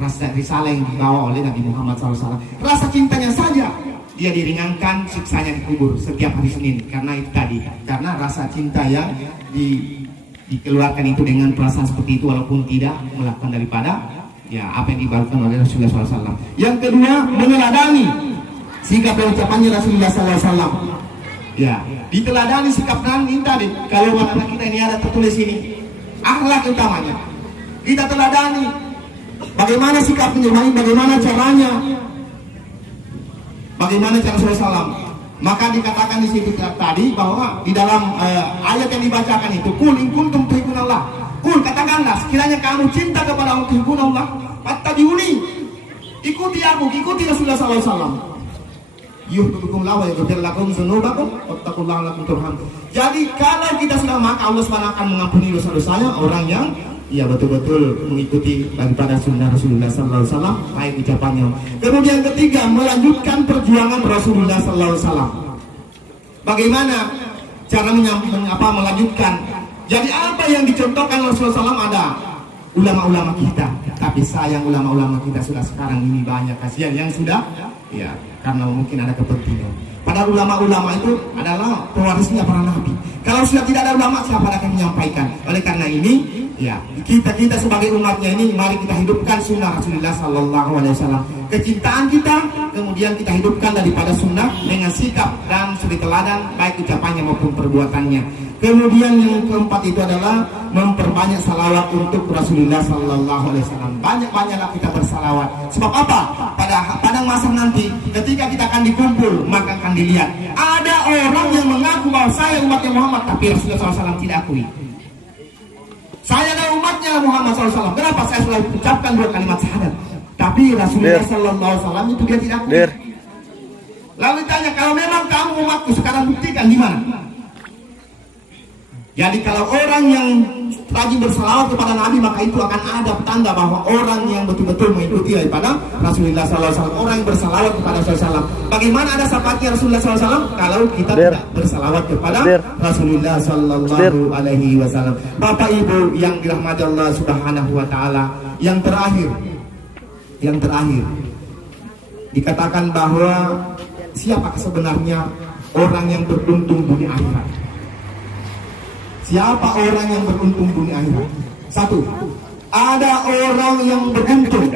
rasa risalah yang dibawa oleh Nabi Muhammad SAW. Rasa cintanya saja dia diringankan siksanya di kubur setiap hari Senin. Karena itu tadi, karena rasa cinta yang dikeluarkan itu dengan perasaan seperti itu, walaupun tidak melakukan daripada ya apa yang dibawakan oleh Rasulullah SAW. Yang kedua, meneladani sikap dan ucapannya Rasulullah SAW. Ya, diteladani sikap dan tadi. Kalau anak kita ini ada tertulis ini. Akhlak utamanya kita teladani bagaimana sikapnya, bagaimana caranya, bagaimana cara Rasulullah SAW. Maka dikatakan di situ tadi bahwa di dalam ayat yang dibacakan itu, kul in kuntum tuhibbunallah. Kul, katakanlah sekiranya kamu cinta kepada Allah, tuhibbunallah, fattabi'uni. Ikuti aku, ikuti Rasulullah sallallahu alaihi wasallam. Yuhibbukum la wa yaghfir lakum dzunubakum wattaqullaha la'allakum turhamun. Jadi kalau kita sudah, maka Allah SWT akan mengampuni dosa-dosanya orang yang betul-betul mengikuti daripada sunnah Rasulullah sallallahu alaihi wasallam, baik ucapannya. Kemudian ketiga, melanjutkan perjuangan Rasulullah sallallahu alaihi wasallam. Bagaimana cara melanjutkan? Jadi apa yang dicontohkan Rasulullah SAW ada ulama-ulama kita, tapi sayang ulama-ulama kita sudah sekarang ini banyak kasihan yang sudah karena mungkin ada kepentingan. Padahal ulama-ulama itu adalah pewarisnya para nabi. Kalau sudah tidak ada ulama, siapa akan menyampaikan? Oleh karena ini, kita sebagai umatnya ini, mari kita hidupkan sunnah Rasulullah sallallahu alaihi wasallam. Kecintaan kita, kemudian kita hidupkan daripada sunnah dengan sikap dan suri teladan, baik ucapannya maupun perbuatannya. Kemudian yang keempat itu adalah memperbanyak salawat untuk Rasulullah sallallahu alaihi wasallam. Banyak-banyaklah kita bersalawat. Sebab apa? Pada masa nanti ketika kita akan dikumpul, maka akan dilihat ada orang yang mengaku bahwa saya umatnya Muhammad, tapi Rasulullah SAW tidak akui. Saya adalah umatnya Muhammad SAW. Kenapa? Saya selalu ucapkan 2 kalimat syahadat, tapi Rasulullah SAW itu dia tidak akui. Lalu ditanya, kalau memang kamu umatku, sekarang buktikan di mana? Jadi kalau orang yang rajin bersalawat kepada Nabi, maka itu akan ada tanda bahwa orang yang betul-betul mengikuti daripada Rasulullah SAW. Orang yang bersalawat kepada Rasulullah SAW. Bagaimana ada syafaatnya Rasulullah SAW kalau kita tidak bersalawat kepada Rasulullah Sallallahu Alaihi Wasallam? Bapak Ibu yang dirahmati Allah Subhanahu Wa Taala, yang terakhir dikatakan bahwa siapa sebenarnya orang yang beruntung dunia akhirat? Siapa orang yang beruntung dunia akhirat? Satu, ada orang yang beruntung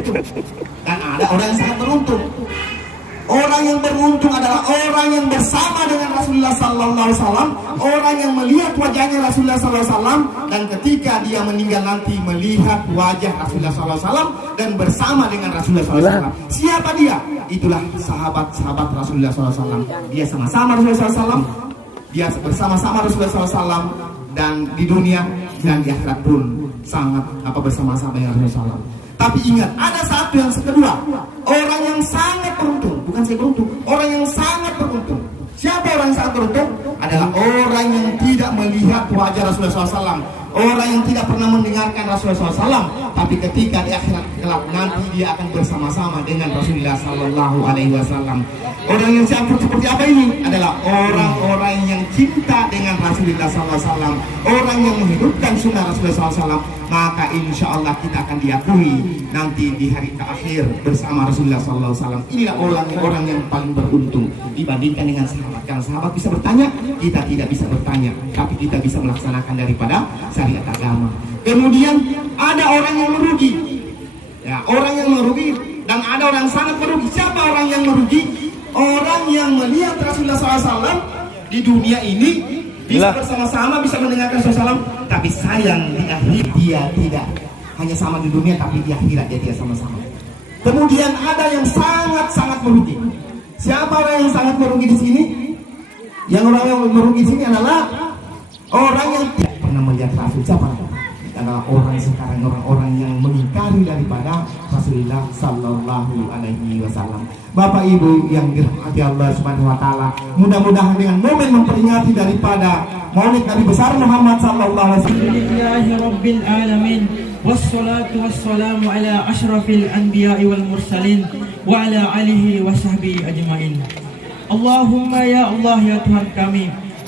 dan ada orang yang sangat beruntung. Orang yang beruntung adalah orang yang bersama dengan Rasulullah Sallallahu Alaihi Wasallam, orang yang melihat wajahnya Rasulullah Sallallahu Alaihi Wasallam, dan ketika dia meninggal nanti melihat wajah Rasulullah Sallallahu Alaihi Wasallam dan bersama dengan Rasulullah Sallallahu Alaihi Wasallam. Siapa dia? Itulah sahabat-sahabat Rasulullah Sallallahu Alaihi Wasallam. Dia sama-sama Rasulullah Sallallahu Alaihi Wasallam, dia bersama-sama Rasulullah Sallallahu Alaihi Wasallam, dan di dunia dan di akhirat pun sangat bersama-sama dengan Rasulullah. Tapi ingat, ada satu yang kedua, orang yang sangat beruntung, bukan saya beruntung, orang yang sangat beruntung. Siapa orang yang sangat beruntung? Adalah orang yang tidak melihat wajah Rasulullah SAW, orang yang tidak pernah mendengarkan Rasulullah SAW, tapi ketika di akhirat kelak nanti dia akan bersama-sama dengan Rasulullah Sallallahu Alaihi Wasallam. Orang yang seperti apa ini? Adalah orang-orang yang cinta dengan Rasulullah Sallallahu Alaihi Wasallam, orang yang menghidupkan sunnah Rasulullah Sallallahu Alaihi Wasallam. Maka insya Allah kita akan diakui nanti di hari akhir bersama Rasulullah Sallallahu Alaihi Wasallam. Inilah orang yang paling beruntung dibandingkan dengan sahabat. Karena sahabat bisa bertanya, kita tidak bisa bertanya, tapi kita bisa melaksanakan daripada syariat agama. Kemudian ada orang yang merugi, orang yang merugi, dan ada orang yang sangat merugi. Siapa orang yang merugi? Orang yang melihat Rasulullah SAW di dunia ini bisa bersama-sama, bisa mendengarkan Rasulullah SAW, tapi sayang di akhirat dia tidak hanya sama di dunia, tapi di akhirat dia tidak sama-sama. Kemudian ada yang sangat-sangat merugi. Siapa orang yang sangat merugi di sini? Yang orang yang merugi di sini adalah orang yang tidak pernah melihat Rasul. Siapa? Adalah orang sekarang, orang-orang yang mengingkari daripada Rasulullah Sallallahu Alaihi Wasallam. Bapak Ibu yang dirahmati Allah Subhanahu Wa Taala, mudah-mudahan dengan momen memperingati daripada Maulid Nabi besar Muhammad Sallallahu Alaihi Wasallam. Rabbil alamin, wassalatu wassalamu ala ashrafil anbiya'i wal mursalin wa ala alihi wa sahbihi ajmain. Allahumma ya Allah ya Tuhan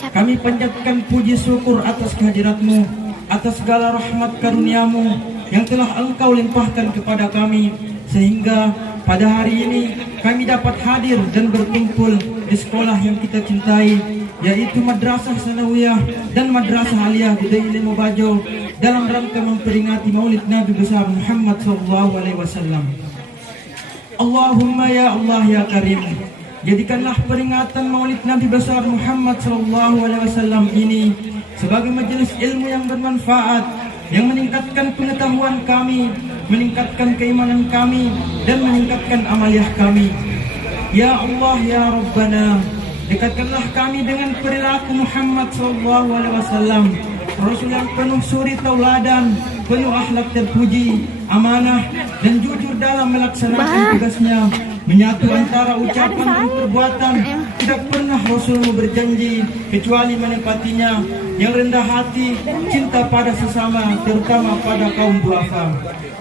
kami panjatkan puji syukur atas kehadirat-Mu, atas segala rahmat karunia-Mu yang telah Engkau limpahkan kepada kami, sehingga pada hari ini kami dapat hadir dan berkumpul di sekolah yang kita cintai, yaitu Madrasah Sanawiyah dan Madrasah Aliyah di Deli Mobajo, dalam rangka memperingati Maulid Nabi besar Muhammad SAW. Allahumma ya Allah ya Karim, jadikanlah peringatan Maulid Nabi besar Muhammad SAW ini sebagai majelis ilmu yang bermanfaat, yang meningkatkan pengetahuan kami, meningkatkan keimanan kami, dan meningkatkan amaliyah kami. Ya Allah ya Rabbana, Dekatkanlah kami dengan perilaku Muhammad SAW, Rasul yang penuh suri tauladan, penuh akhlak terpuji, amanah dan jujur dalam melaksanakan tugasnya, menyatu antara ucapan dan perbuatan. Tidak pernah Rasulmu berjanji kecuali menepatinya, yang rendah hati, cinta pada sesama, terutama pada kaum duafa.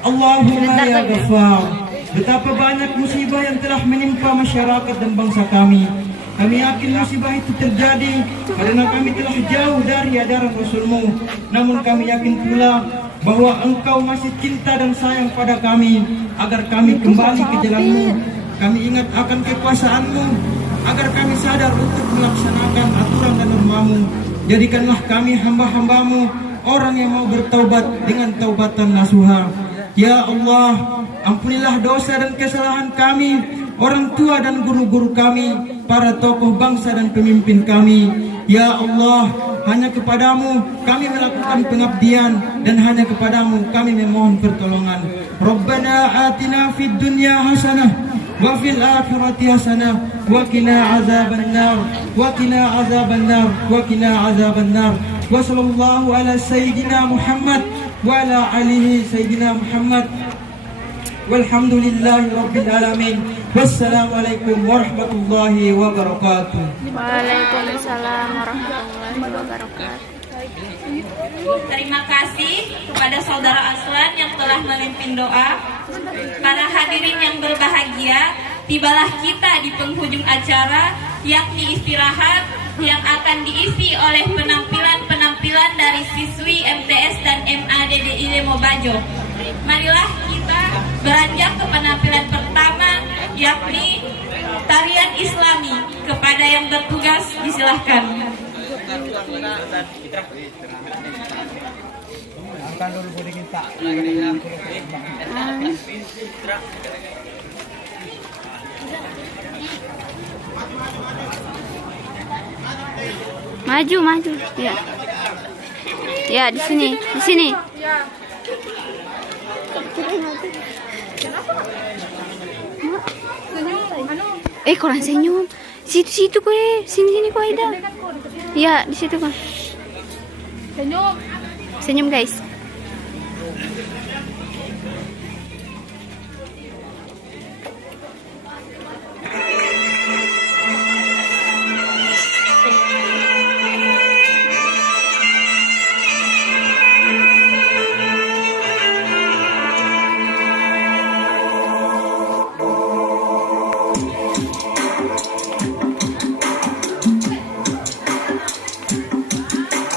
Allahumma ya Ghaffar, betapa banyak musibah yang telah menimpa masyarakat dan bangsa kami. Kami yakin musibah itu terjadi karena kami telah jauh dari ajaran Rasulmu. Namun kami yakin pula bahwa Engkau masih cinta dan sayang pada kami, agar kami kembali ke jalan-Mu. Kami ingat akan kekuasaan-Mu, agar kami sadar untuk melaksanakan aturan dan norma-Mu. Jadikanlah kami hamba-hamba-Mu, orang yang mau bertaubat dengan taubatan nasuha. Ya Allah, ampunilah dosa dan kesalahan kami, orang tua dan guru-guru kami, para tokoh bangsa dan pemimpin kami. Ya Allah, hanya kepadamu kami melakukan pengabdian, dan hanya kepadamu kami memohon pertolongan. Rabbana atina fid dunya hasanah wa fil akhirati hasanah wa qina azabannar wa qina azabannar wa qina azabannar. Wa sallallahu ala sayyidina Muhammad wa ala alihi sayyidina Muhammad. Walhamdulillahi rabbil alamin. Wassalamualaikum warahmatullahi wabarakatuh. Waalaikumsalam warahmatullahi wabarakatuh. Terima kasih kepada Saudara Aslan yang telah memimpin doa. Para hadirin yang berbahagia, tibalah kita di penghujung acara, yakni istirahat yang akan diisi oleh penampilan-penampilan dari siswi MTS dan MADDI Lemo Bajo. Marilah kita beranjak ke penampilan pertama, yakni tarian Islami. Kepada yang bertugas disilahkan. Maju, maju. Ya. Ya, di sini, di sini. Kurang senyum. Situ kue, sini kue Aida. Ya, di situ kok. Senyum guys.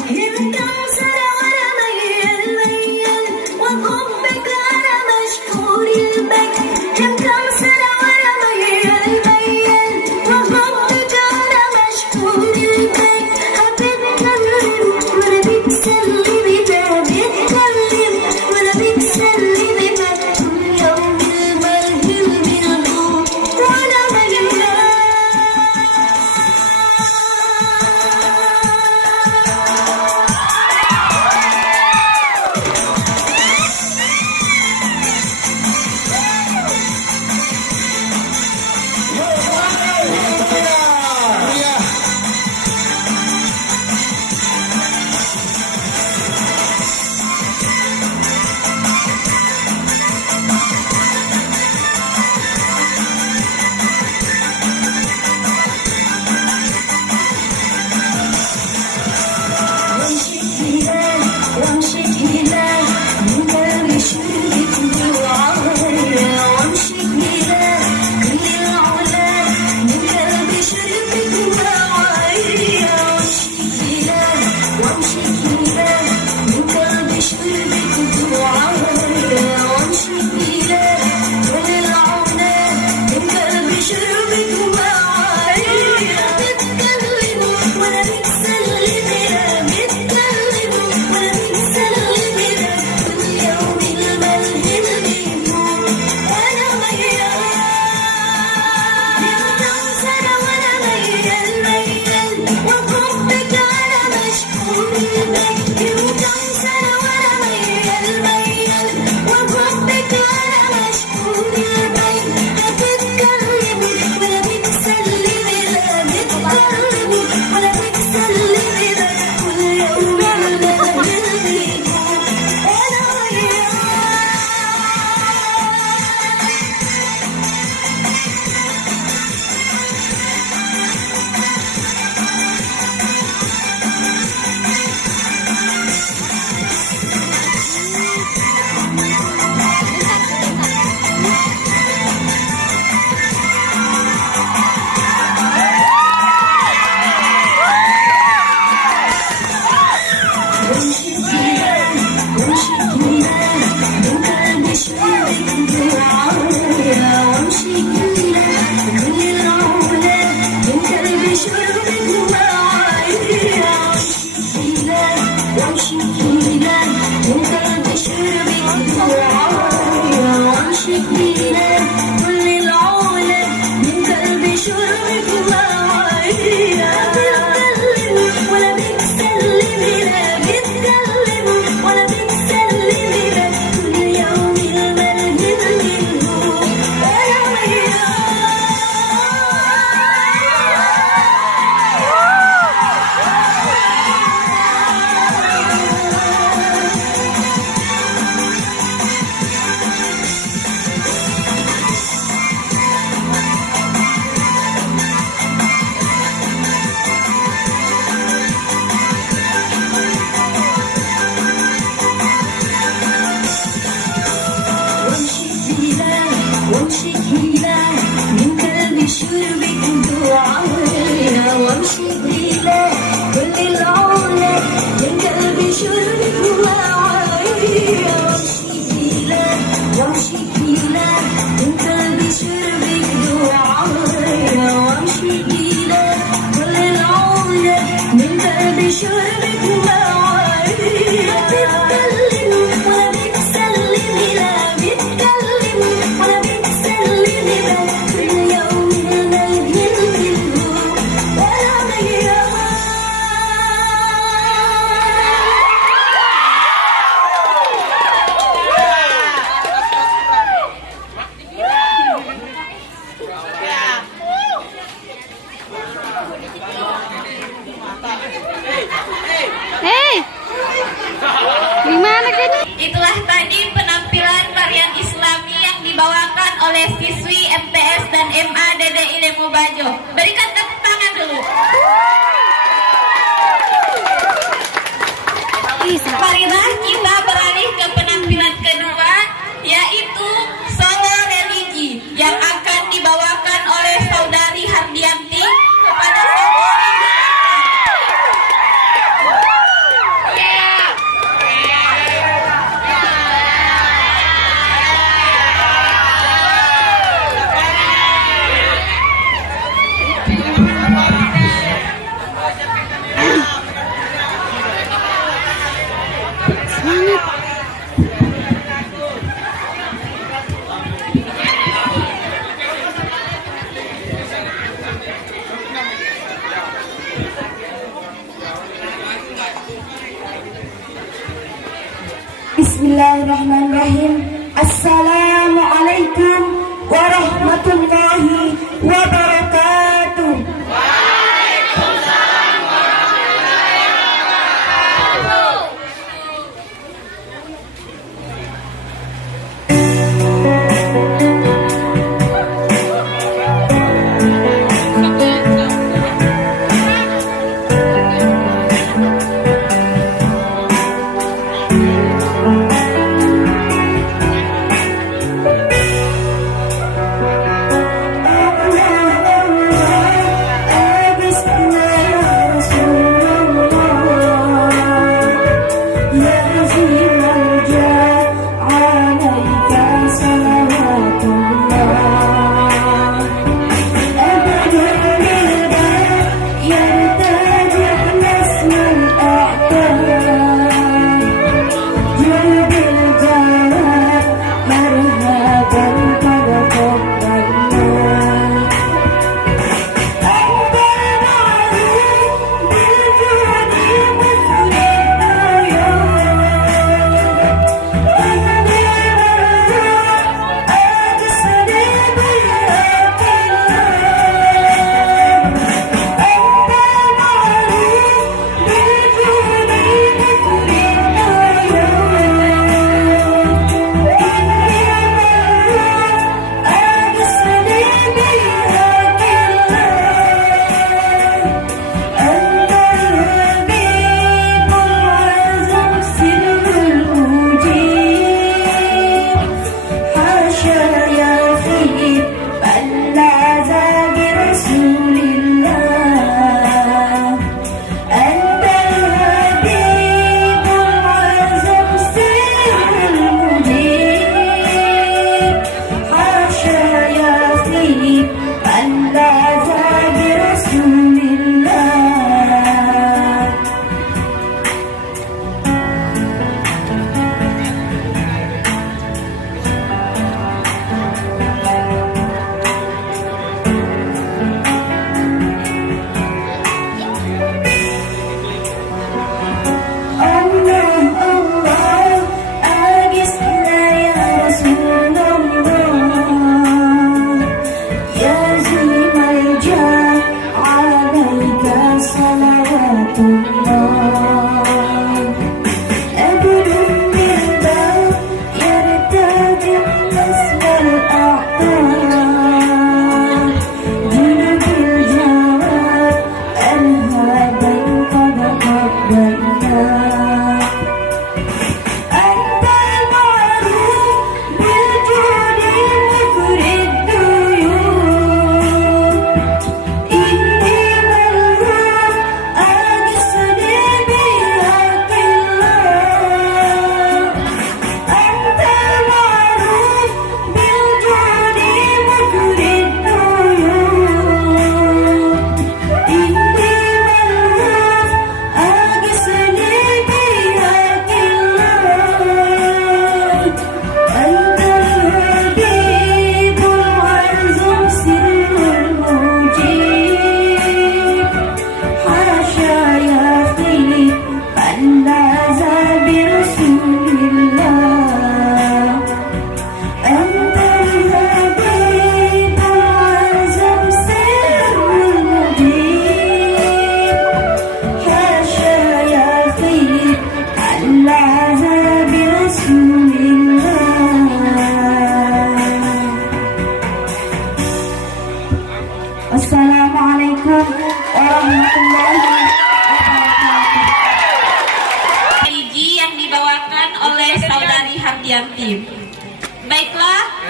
Here comes the Itulah tadi penampilan tarian Islami yang dibawakan oleh siswi MTS dan MA DDI Lemo Bajo. Berikan tepuk tangan dulu. Marilah kita beralih ke penampilan kedua, yaitu solo religi yang akan dibawakan oleh Saudari Hardianti kepada Saudari Bismillahirrahmanirrahim. Assalamualaikum warahmatullahi wabarakatuh.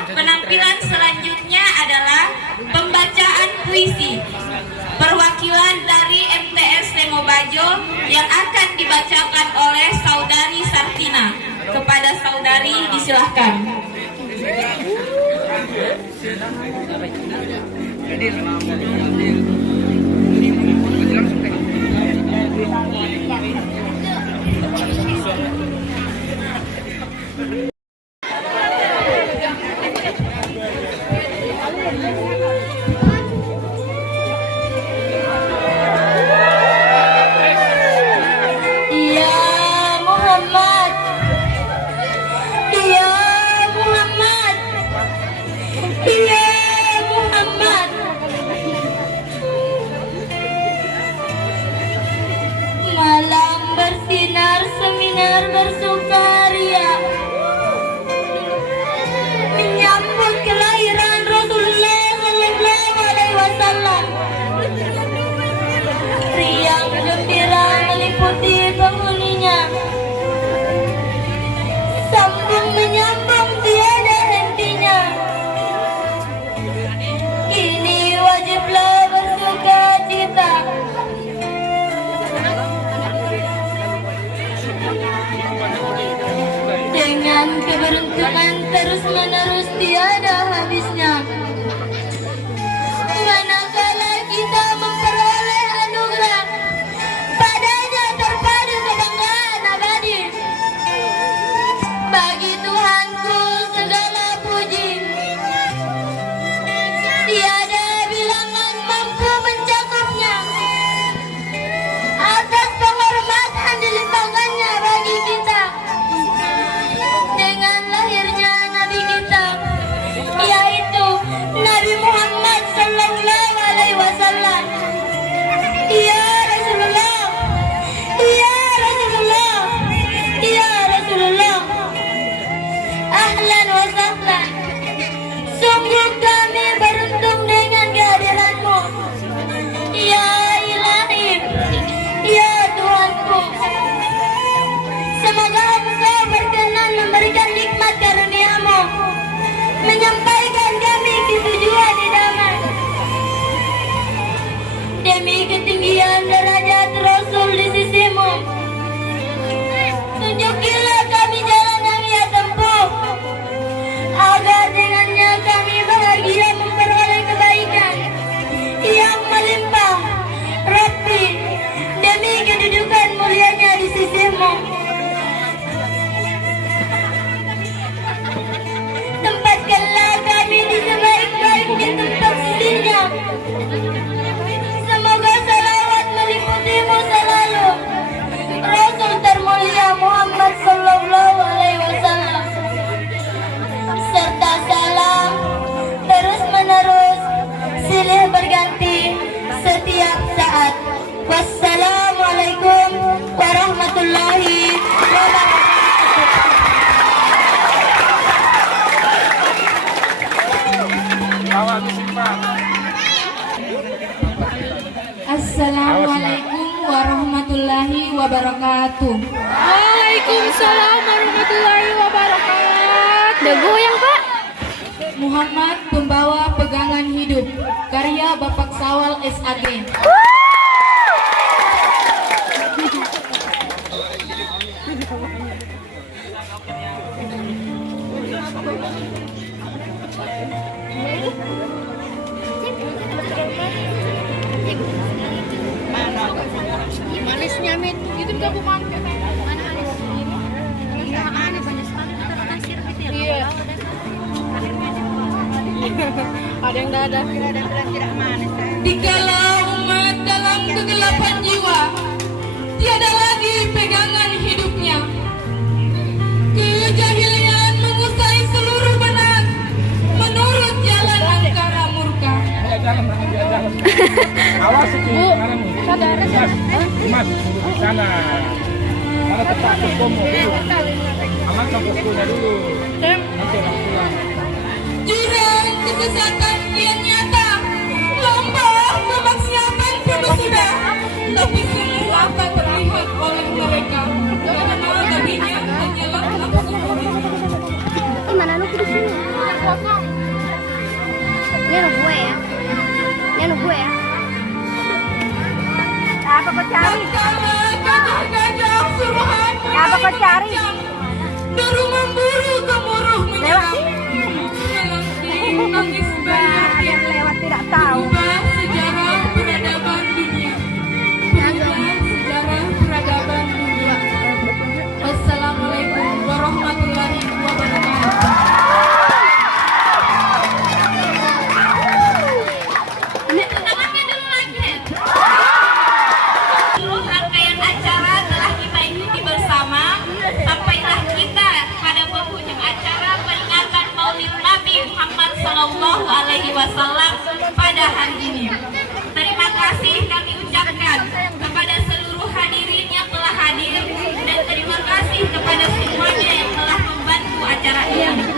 penampilan selanjutnya adalah pembacaan puisi. Perwakilan dari MTS Lemobajo yang akan dibacakan oleh Saudari Sartina. Kepada saudari disilahkan. Ya Muhammad, ya Muhammad, ya Muhammad. Malam bersinar, seminar bersukaria, menyambut kelahiran Rasulullah Sallallahu Alaihi Wasallam. Riang gembira meliputi penghuninya, sambung menyambung tiada hentinya. Kini wajiblah bersuka cita, dengan keberuntungan terus menerus tiada habisnya. Manakala kita memperoleh anugerah, padanya terpadu kebanggaan abadi. Bagi Tuhanku segala puji, tiada bilangan mampu mencakupnya. Atas penghormatan dilimpahkannya bagi kita dengan lahirnya Nabi kita, yaitu Nabi Muhammad Sallallahu Alaihi Wasallam. Ya Rasulullah, ya Rasulullah, ya Rasulullah. Ahlan wa sahlan. Sungguh kami beruntung dengan kehadiranmu. Ya Ilahi, ya Tuhanku. Semoga Engkau berkenan memberikan nikmat karunia-Mu, menyampaikan kami ke tujuan idaman. Demi ketinggian derajat Rasul di sisi-Mu, tunjukilah kami jalan yang ia tempuh, agar dengannya kami bahagia memperoleh kebaikan yang melimpah. Rabbi, demi kedudukan mulianya di sisi-Mu, tempatkanlah kami di sebaik-baik di tempat sisinya. Semoga salawat meliputi-Mu selalu, Rasul termulia Muhammad Sallallahu Alaihi Wasallam, serta salam terus menerus silih berganti setiap saat. Wassalamualaikum warahmatullahi wabarakatuh. Assalamualaikum warahmatullahi wabarakatuh. Waalaikumsalam warahmatullahi wabarakatuh. Dagu yang Pak. Muhammad Pembawa Pegangan Hidup, karya Bapak Sawal SAG. Manisnya mit itu juga bukan mana anis ini anis sekali kita makan sirip gitu ya. Ada yang ada yang bilang tidak manis. Dikala umat dalam kegelapan jiwa, tiada lagi pegangan hidupnya. Kejahilian menguasai seluruh benak, menurut jalan angkara murka. Awas itu, saudara Mas, sana. Kalau tetap kumpul dulu. Aman sampai sekolah dulu. Nanti pulang. Jurang kesesatan kian nyata, lomba kemaksiatan penuh sudah, tapi semua tak terlihat oleh mereka karena baginya hanyalah nafsu. Mana lu di sini? tatkala gajah-gajah suruhan Apa kau cari? baru memburu gemuruh menyerang. Nangis banyak Yang lewat tidak tahu. Ubah sejarah peradaban dunia. Ubah sejarah peradaban dunia. Wassalamualaikum warahmatullahi wabarakatuh. Tangannya dulu lagi. Seluruh rangkaian acara telah kita ikuti bersama. Sampailah kita pada penghujung acara peringatan Maulid Nabi Muhammad Sallallahu Alaihi Wasallam pada hari ini. Terima kasih kami ucapkan kepada seluruh hadirin yang telah hadir dan terima kasih kepada semuanya yang telah membantu acara ini.